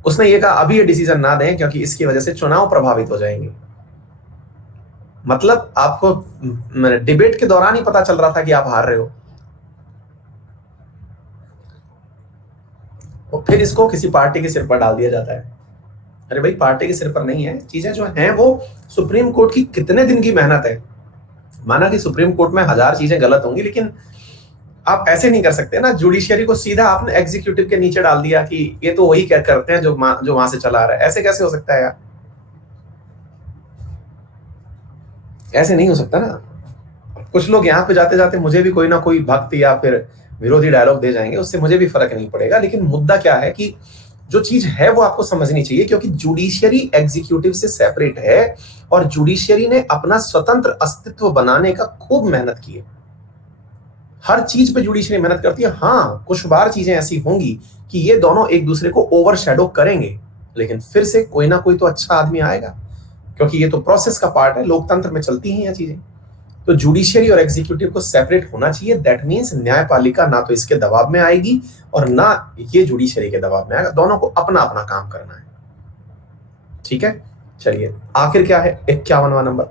उसने ये कहा अभी ये डिसीजन ना दें, क्योंकि इसकी वजह से चुनाव प्रभावित हो जाएंगे। मतलब आपको डिबेट के दौरान ही पता चल रहा था कि आप हार रहे हो। और फिर इसको किसी पार्टी के सिर पर डाल दिया जाता है। अरे भाई, पार्टी के सिर पर नहीं है, चीजें जो हैं वो सुप्रीम कोर्ट की कितने दिन की मेहनत है। माना कि सुप्रीम कोर्ट में 1000 चीजें गलत होंगी, लेकिन आप ऐसे नहीं कर सकते ना, जुडिशियरी को सीधा आपने एग्जीक्यूटिव के नीचे डाल दिया कि ये तो वही क्या करते हैं जो वहां से चला रहा है। ऐसे कैसे हो सकता है यार? ऐसे नहीं हो सकता ना। कुछ लोग यहाँ पे जाते जाते मुझे भी कोई ना कोई भक्त या फिर विरोधी डायलॉग दे जाएंगे, उससे मुझे भी फर्क नहीं पड़ेगा। लेकिन मुद्दा क्या है कि जो चीज है वो आपको समझनी चाहिए, क्योंकि जुडिशियरी एग्जीक्यूटिव से सेपरेट है, और जुडिशियरी ने अपना स्वतंत्र अस्तित्व बनाने का खूब मेहनत की है। हर चीज पे जुडिशियरी मेहनत करती है। हाँ, कुछ बार चीजें ऐसी होंगी कि ये दोनों एक दूसरे को ओवरशैडो करेंगे, लेकिन फिर से कोई ना कोई तो अच्छा आदमी आएगा, क्योंकि ये तो प्रोसेस का पार्ट है, लोकतंत्र में चलती हैं ये चीजें। तो जुडिशियरी और एग्जीक्यूटिव को सेपरेट होना चाहिए। दैट मीन्स न्यायपालिका ना तो इसके दबाव में आएगी और ना ये जुडिशियरी के दबाव में आएगा, दोनों को अपना अपना काम करना है। ठीक है, चलिए आखिर क्या है 51वां नंबर।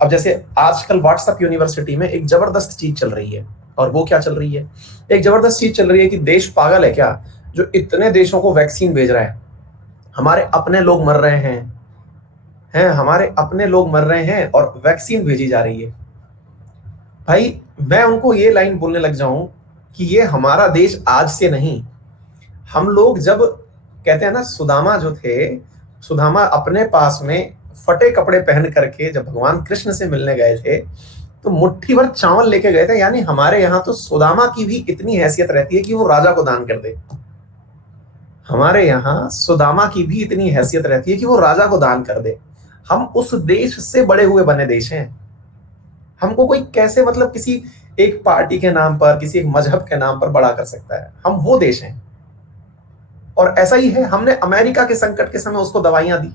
अब जैसे आजकल व्हाट्सएप यूनिवर्सिटी में एक जबरदस्त चीज चल रही है, और वो क्या चल रही है, एक जबरदस्त चीज चल रही है कि देश पागल है क्या जो इतने देशों को वैक्सीन भेज रहा है। हमारे अपने लोग मर रहे हैं हमारे अपने लोग मर रहे हैं और वैक्सीन भेजी जा रही है। भाई मैं उनको ये लाइन बोलने लग जाऊं कि ये हमारा देश आज से नहीं, हम लोग जब कहते हैं ना, सुदामा जो थे, सुदामा अपने पास में फटे कपड़े पहन करके जब भगवान कृष्ण से मिलने गए थे तो मुट्ठी भर चावल लेके गए थे। यानी हमारे यहाँ तो सुदामा की भी इतनी हैसियत रहती है कि वो राजा को दान कर दे। हमारे यहाँ सुदामा की भी इतनी हैसियत रहती है कि वो राजा को दान कर दे। हम उस देश से बड़े हुए बने देश हैं। हमको कोई कैसे मतलब किसी एक पार्टी के नाम पर, किसी एक मजहब के नाम पर बड़ा कर सकता है? हम वो देश हैं। और ऐसा ही है, हमने अमेरिका के संकट के समय उसको दवाइयां दी,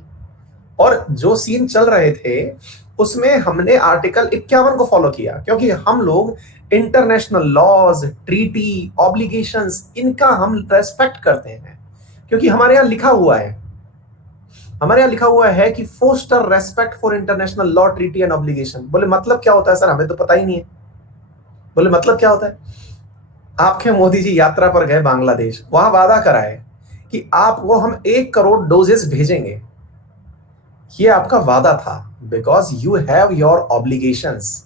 और जो सीन चल रहे थे उसमें हमने आर्टिकल 51 को फॉलो किया, क्योंकि हम लोग इंटरनेशनल लॉज, ट्रीटी, ऑब्लिगेशंस, इनका हम रेस्पेक्ट करते हैं। क्योंकि हमारे यहाँ लिखा हुआ है कि foster respect for international law, treaty and obligation. बोले मतलब क्या होता है सर? हमें तो पता ही नहीं है। बोले मतलब क्या होता है? आपके मोदी जी यात्रा पर गए बांग्लादेश, वहां वादा कराए कि आपको हम 1 करोड़ डोजेस भेजेंगे। ये आपका वादा था, because you have your obligations.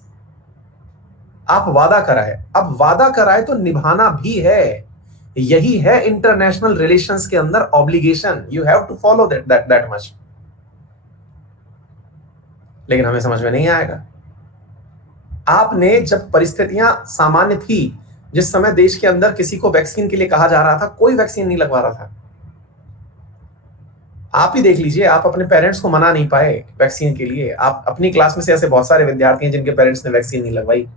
आप वादा कराए, अब वादा कराए तो निभाना भी है। यही है इंटरनेशनल रिलेशंस के अंदर obligation, you have to follow that much. लेकिन हमें समझ में नहीं आएगा। आपने जब परिस्थितियां सामान्य थी, जिस समय देश के अंदर किसी को वैक्सीन के लिए कहा जा रहा था, कोई वैक्सीन नहीं लगवा रहा था। आप ही देख लीजिए, आप अपने पेरेंट्स को मना नहीं पाए वैक्सीन के लिए। आप अपनी क्लास में से ऐसे बहुत सारे विद्यार्थी हैं जिनके पेरेंट्स ने वैक्सीन नहीं लगवाई।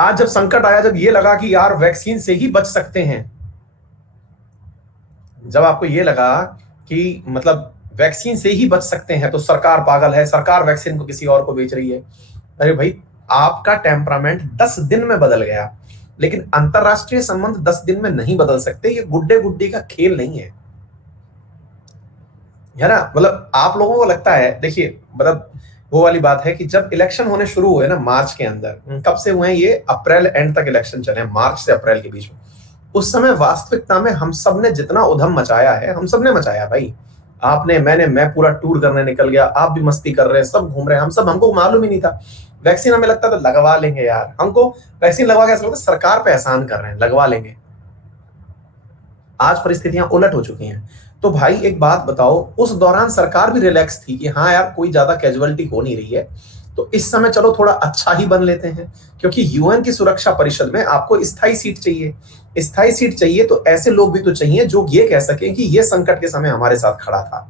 आज जब संकट आया, जब ये लगा कि यार वैक्सीन से ही बच सकते हैं, जब आपको ये लगा कि मतलब वैक्सीन से ही बच सकते हैं, तो सरकार पागल है, सरकार वैक्सीन को किसी और को बेच रही है। अरे भाई, आपका टेम्परामेंट 10 दिन में बदल गया, लेकिन अंतरराष्ट्रीय संबंध 10 दिन में नहीं बदल सकते। ये गुड्डे गुड्डी का खेल नहीं है ना। मतलब आप लोगों को लगता है, देखिए मतलब वो वाली बात है कि जब इलेक्शन होने शुरू हुए ना मार्च के अंदर, कब से हुए हैं ये? अप्रैल एंड तक इलेक्शन चले, मार्च से अप्रैल के बीच में। उस समय वास्तविकता में हम सब ने जितना उधम मचाया है, हम सब ने मचाया भाई। आपने, मैं पूरा टूर करने निकल गया, आप भी मस्ती कर रहे हैं, सब घूम रहे हैं, हमको मालूम ही नहीं था। वैक्सीन हमें लगता था लगवा लेंगे यार, हमको वैक्सीन लगवा के ऐसा लगता सरकार पे एहसान कर रहे हैं, लगवा लेंगे। आज परिस्थितियां उलट हो चुकी हैं। तो भाई एक बात बताओ, उस दौरान सरकार भी रिलैक्स थी कि हाँ यार कोई ज्यादा कैजुअलिटी हो नहीं रही है, तो इस समय चलो थोड़ा अच्छा ही बन लेते हैं। क्योंकि यूएन की सुरक्षा परिषद में आपको स्थायी सीट चाहिए। स्थायी सीट चाहिए तो ऐसे लोग भी तो चाहिए जो ये कह सके कि ये संकट के समय हमारे साथ खड़ा था।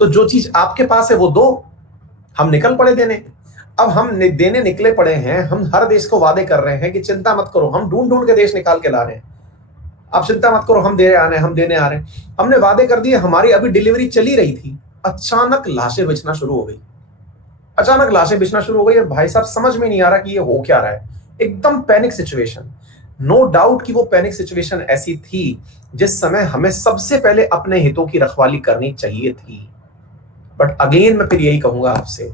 तो जो चीज आपके पास है वो दो, हम निकल पड़े देने। अब हम देने निकले पड़े हैं, हम हर देश को वादे कर रहे हैं कि चिंता मत करो, हम ढूंढ ढूंढ के देश निकाल के ला रहे हैं, आप चिंता मत करो, हम देने आ रहे हैं, हम देने आ रहे हैं। हमने वादे कर दिए, हमारी अभी डिलीवरी चली रही थी, अचानक लाशें बिछना शुरू हो गई। अचानक लाशें बिछना शुरू हो गई और भाई साहब समझ में नहीं आ रहा कि ये हो क्या रहा है। एकदम पैनिक सिचुएशन। नो डाउट कि वो पैनिक सिचुएशन ऐसी थी जिस समय हमें सबसे पहले अपने हितों की रखवाली करनी चाहिए थी। बट अगेन मैं फिर यही कहूंगा आपसे,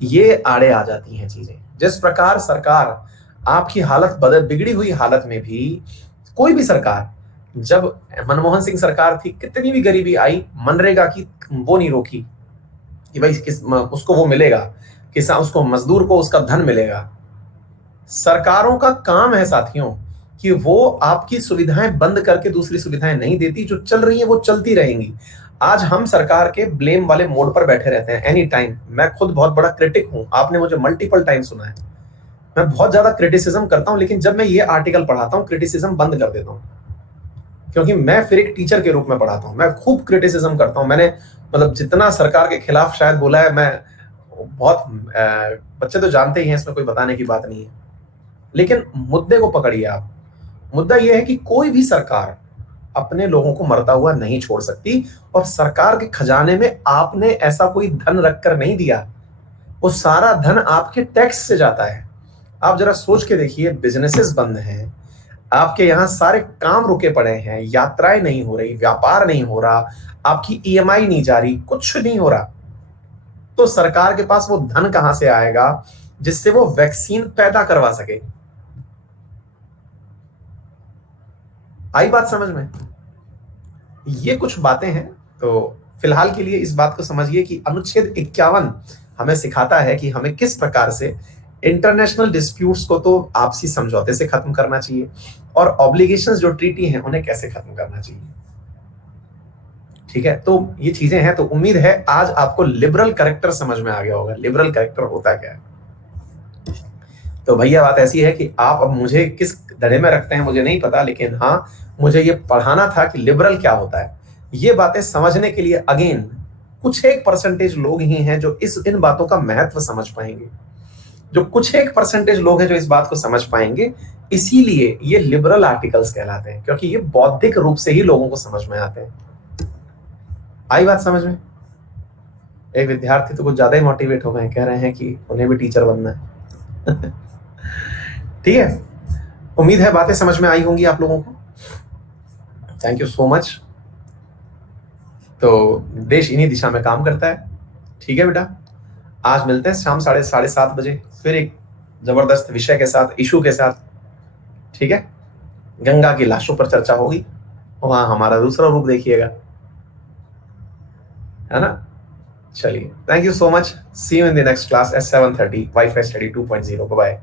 ये आड़े आ जाती हैं चीजें। जिस प्रकार सरकार आपकी हालत बिगड़ी हुई हालत में भी, कोई भी सरकार, जब मनमोहन सिंह सरकार थी, कितनी भी गरीबी आई, मनरेगा की वो नहीं रोकी कि भाई उसको वो मिलेगा, किसान, उसको मजदूर को उसका धन मिलेगा। सरकारों का काम है साथियों कि वो आपकी सुविधाएं बंद करके दूसरी सुविधाएं नहीं देती। जो चल रही है वो चलती रहेंगी। आज हम सरकार के ब्लेम वाले मोड पर बैठे रहते हैं एनी टाइम। मैं खुद बहुत बड़ा क्रिटिक हूं, आपने मुझे मल्टीपल टाइम सुना है, मैं बहुत ज्यादा क्रिटिसिज्म करता हूं। लेकिन जब मैं ये आर्टिकल पढ़ाता हूं, क्रिटिसिज्म बंद कर देता हूं, क्योंकि मैं फिर एक टीचर के रूप में पढ़ाता हूं। मैं खूब क्रिटिसिज्म करता हूं। मैंने मतलब जितना सरकार के खिलाफ शायद बोला है, मैं बहुत बच्चे तो जानते ही हैं, इसमें कोई बताने की बात नहीं है। लेकिन मुद्दे को पकड़िए आप। मुद्दा यह है कि कोई भी सरकार अपने लोगों को मरता हुआ नहीं छोड़ सकती। और सरकार के खजाने में आपने ऐसा कोई धन रखकर नहीं दिया, वो सारा धन आपके टैक्स से जाता है। आप जरा सोच के देखिए, बिजनेसेस बंद हैं, आपके यहां सारे काम रुके पड़े हैं, यात्राएं नहीं हो रही, व्यापार नहीं हो रहा, आपकी ईएमआई नहीं जा रही, कुछ नहीं हो रहा, तो सरकार के पास वो धन कहां से आएगा जिससे वो वैक्सीन पैदा करवा सके? आई बात समझ में? ये कुछ बातें हैं। तो फिलहाल के लिए इस बात को समझिए कि अनुच्छेद 51 हमें सिखाता है कि हमें किस प्रकार से इंटरनेशनल डिस्प्यूट्स को तो आपसी समझौते से खत्म करना चाहिए, और ऑब्लिगेशंस जो ट्रीटी हैं उन्हें कैसे खत्म करना चाहिए। ठीक है, तो ये चीजें हैं। तो उम्मीद है आज आपको लिबरल करेक्टर समझ में आ गया होगा, लिबरल करेक्टर होता क्या है। तो भैया बात ऐसी है कि आप अब मुझे किस धड़े में रखते हैं मुझे नहीं पता, लेकिन हाँ, मुझे ये पढ़ाना था कि लिबरल क्या होता है। ये बातें समझने के लिए अगेन कुछ एक परसेंटेज लोग ही हैं जो इन बातों का महत्व समझ पाएंगे, जो कुछ एक परसेंटेज लोग हैं जो इस बात को समझ पाएंगे। इसीलिए ये लिबरल आर्टिकल्स कहलाते हैं, क्योंकि ये बौद्धिक रूप से ही लोगों को समझ में आते हैं। आई बात समझ में? एक विद्यार्थी तो कुछ ज्यादा ही मोटिवेट हो गए, कह रहे हैं कि उन्हें भी टीचर बनना है। ठीक है, उम्मीद है बातें समझ में आई होंगी आप लोगों को। Thank you so much. तो देश इन्हीं दिशा में काम करता है। ठीक है बेटा, आज मिलते हैं शाम 7:30 बजे फिर एक जबरदस्त विषय के साथ, इशू के साथ। ठीक है, गंगा की लाशों पर चर्चा होगी, वहां हमारा दूसरा रूप देखिएगा, है ना। चलिए, thank you so much. See you in the next class at 7:30 WiFi study 2.0। Bye bye.